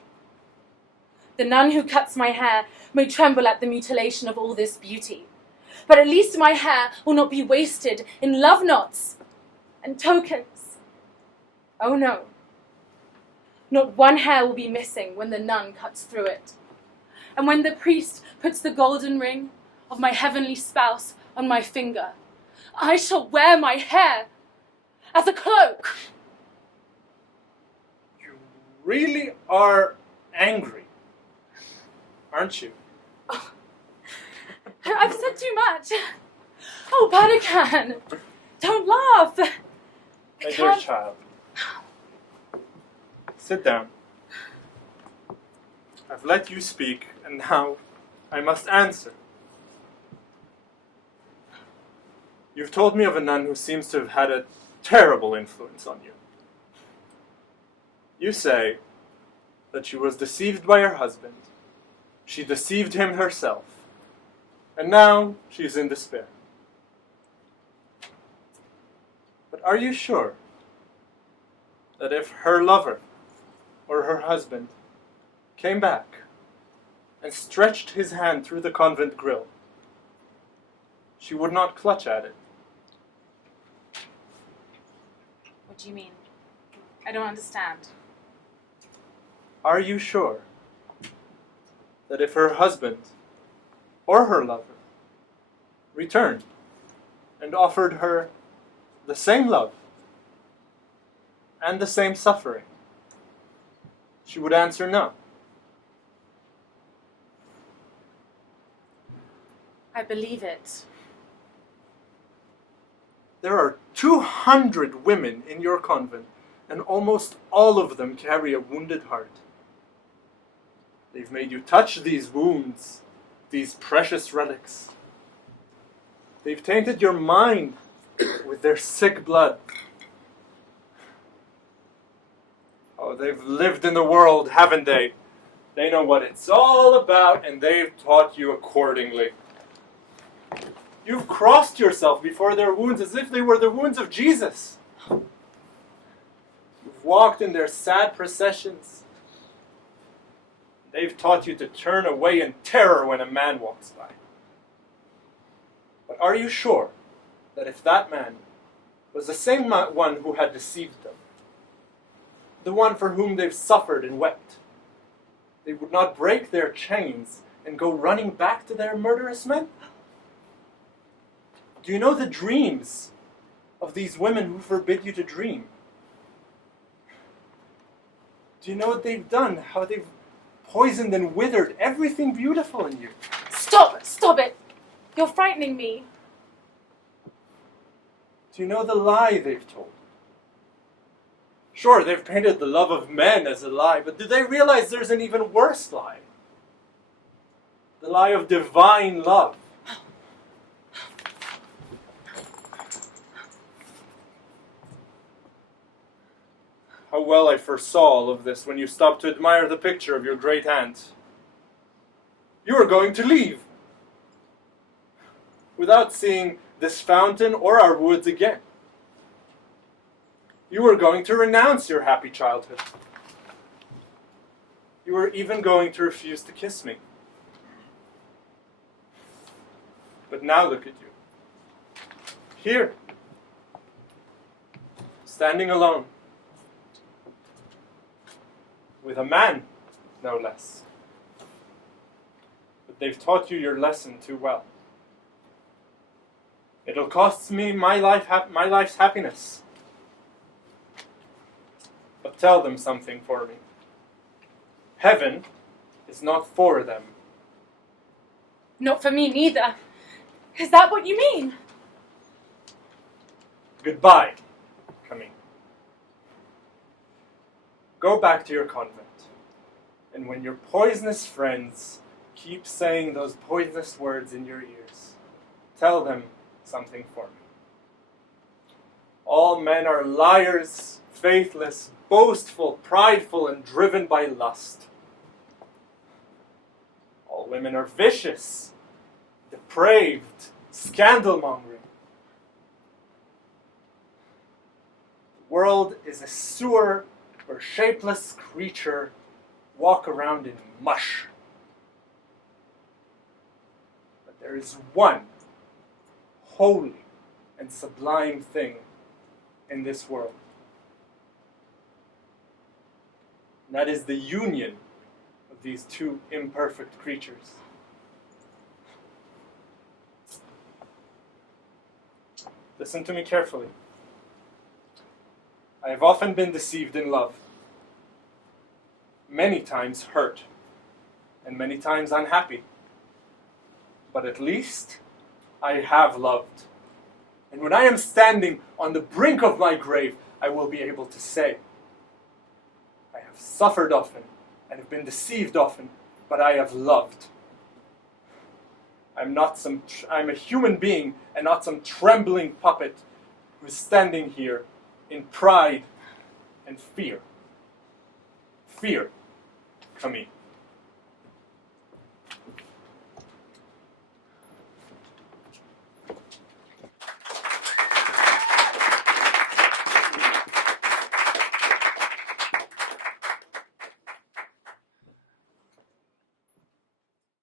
The nun who cuts my hair may tremble at the mutilation of all this beauty, but at least my hair will not be wasted in love knots and tokens. Oh no, not one hair will be missing when the nun cuts through it, and when the priest puts the golden ring of my heavenly spouse on my finger, I shall wear my hair as a cloak. You really are angry, aren't you? Oh, I've said too much. Oh, Buttercan, don't laugh. My dear child, sit down. I've let you speak, and now I must answer. You've told me of a nun who seems to have had a terrible influence on you. You say that she was deceived by her husband. She deceived him herself. And now she's in despair. But are you sure that if her lover or her husband came back and stretched his hand through the convent grill, she would not clutch at it? What do you mean? I don't understand. Are you sure that if her husband or her lover returned and offered her the same love and the same suffering, she would answer no? I believe it. There are 200 women in your convent, and almost all of them carry a wounded heart. They've made you touch these wounds, these precious relics. They've tainted your mind with their sick blood. Oh, they've lived in the world, haven't they? They know what it's all about, and they've taught you accordingly. You've crossed yourself before their wounds as if they were the wounds of Jesus. You've walked in their sad processions. They've taught you to turn away in terror when a man walks by. But are you sure that if that man was the same one who had deceived them, the one for whom they've suffered and wept, they would not break their chains and go running back to their murderous men? Do you know the dreams of these women who forbid you to dream? Do you know what they've done? How they've poisoned and withered everything beautiful in you? Stop! Stop it! You're frightening me. Do you know the lie they've told? Sure, they've painted the love of men as a lie, but do they realize there's an even worse lie? The lie of divine love. How well I foresaw all of this when you stopped to admire the picture of your great aunt. You were going to leave without seeing this fountain or our woods again. You were going to renounce your happy childhood. You were even going to refuse to kiss me. But now look at you. Here, standing alone. With a man, no less. But they've taught you your lesson too well. It'll cost me my life's happiness. But tell them something for me. Heaven is not for them. Not for me neither. Is that what you mean? Goodbye, Camille. Go back to your convent, and when your poisonous friends keep saying those poisonous words in your ears, tell them something for me. All men are liars, faithless, boastful, prideful, and driven by lust. All women are vicious, depraved, scandal-mongering. The world is a sewer or shapeless creature walk around in mush. But there is one holy and sublime thing in this world. And that is the union of these two imperfect creatures. Listen to me carefully. I have often been deceived in love, many times hurt, and many times unhappy. But at least I have loved. And when I am standing on the brink of my grave, I will be able to say, I have suffered often and have been deceived often, but I have loved. I'm a human being and not some trembling puppet who's standing here in pride and fear. Fear, Camille.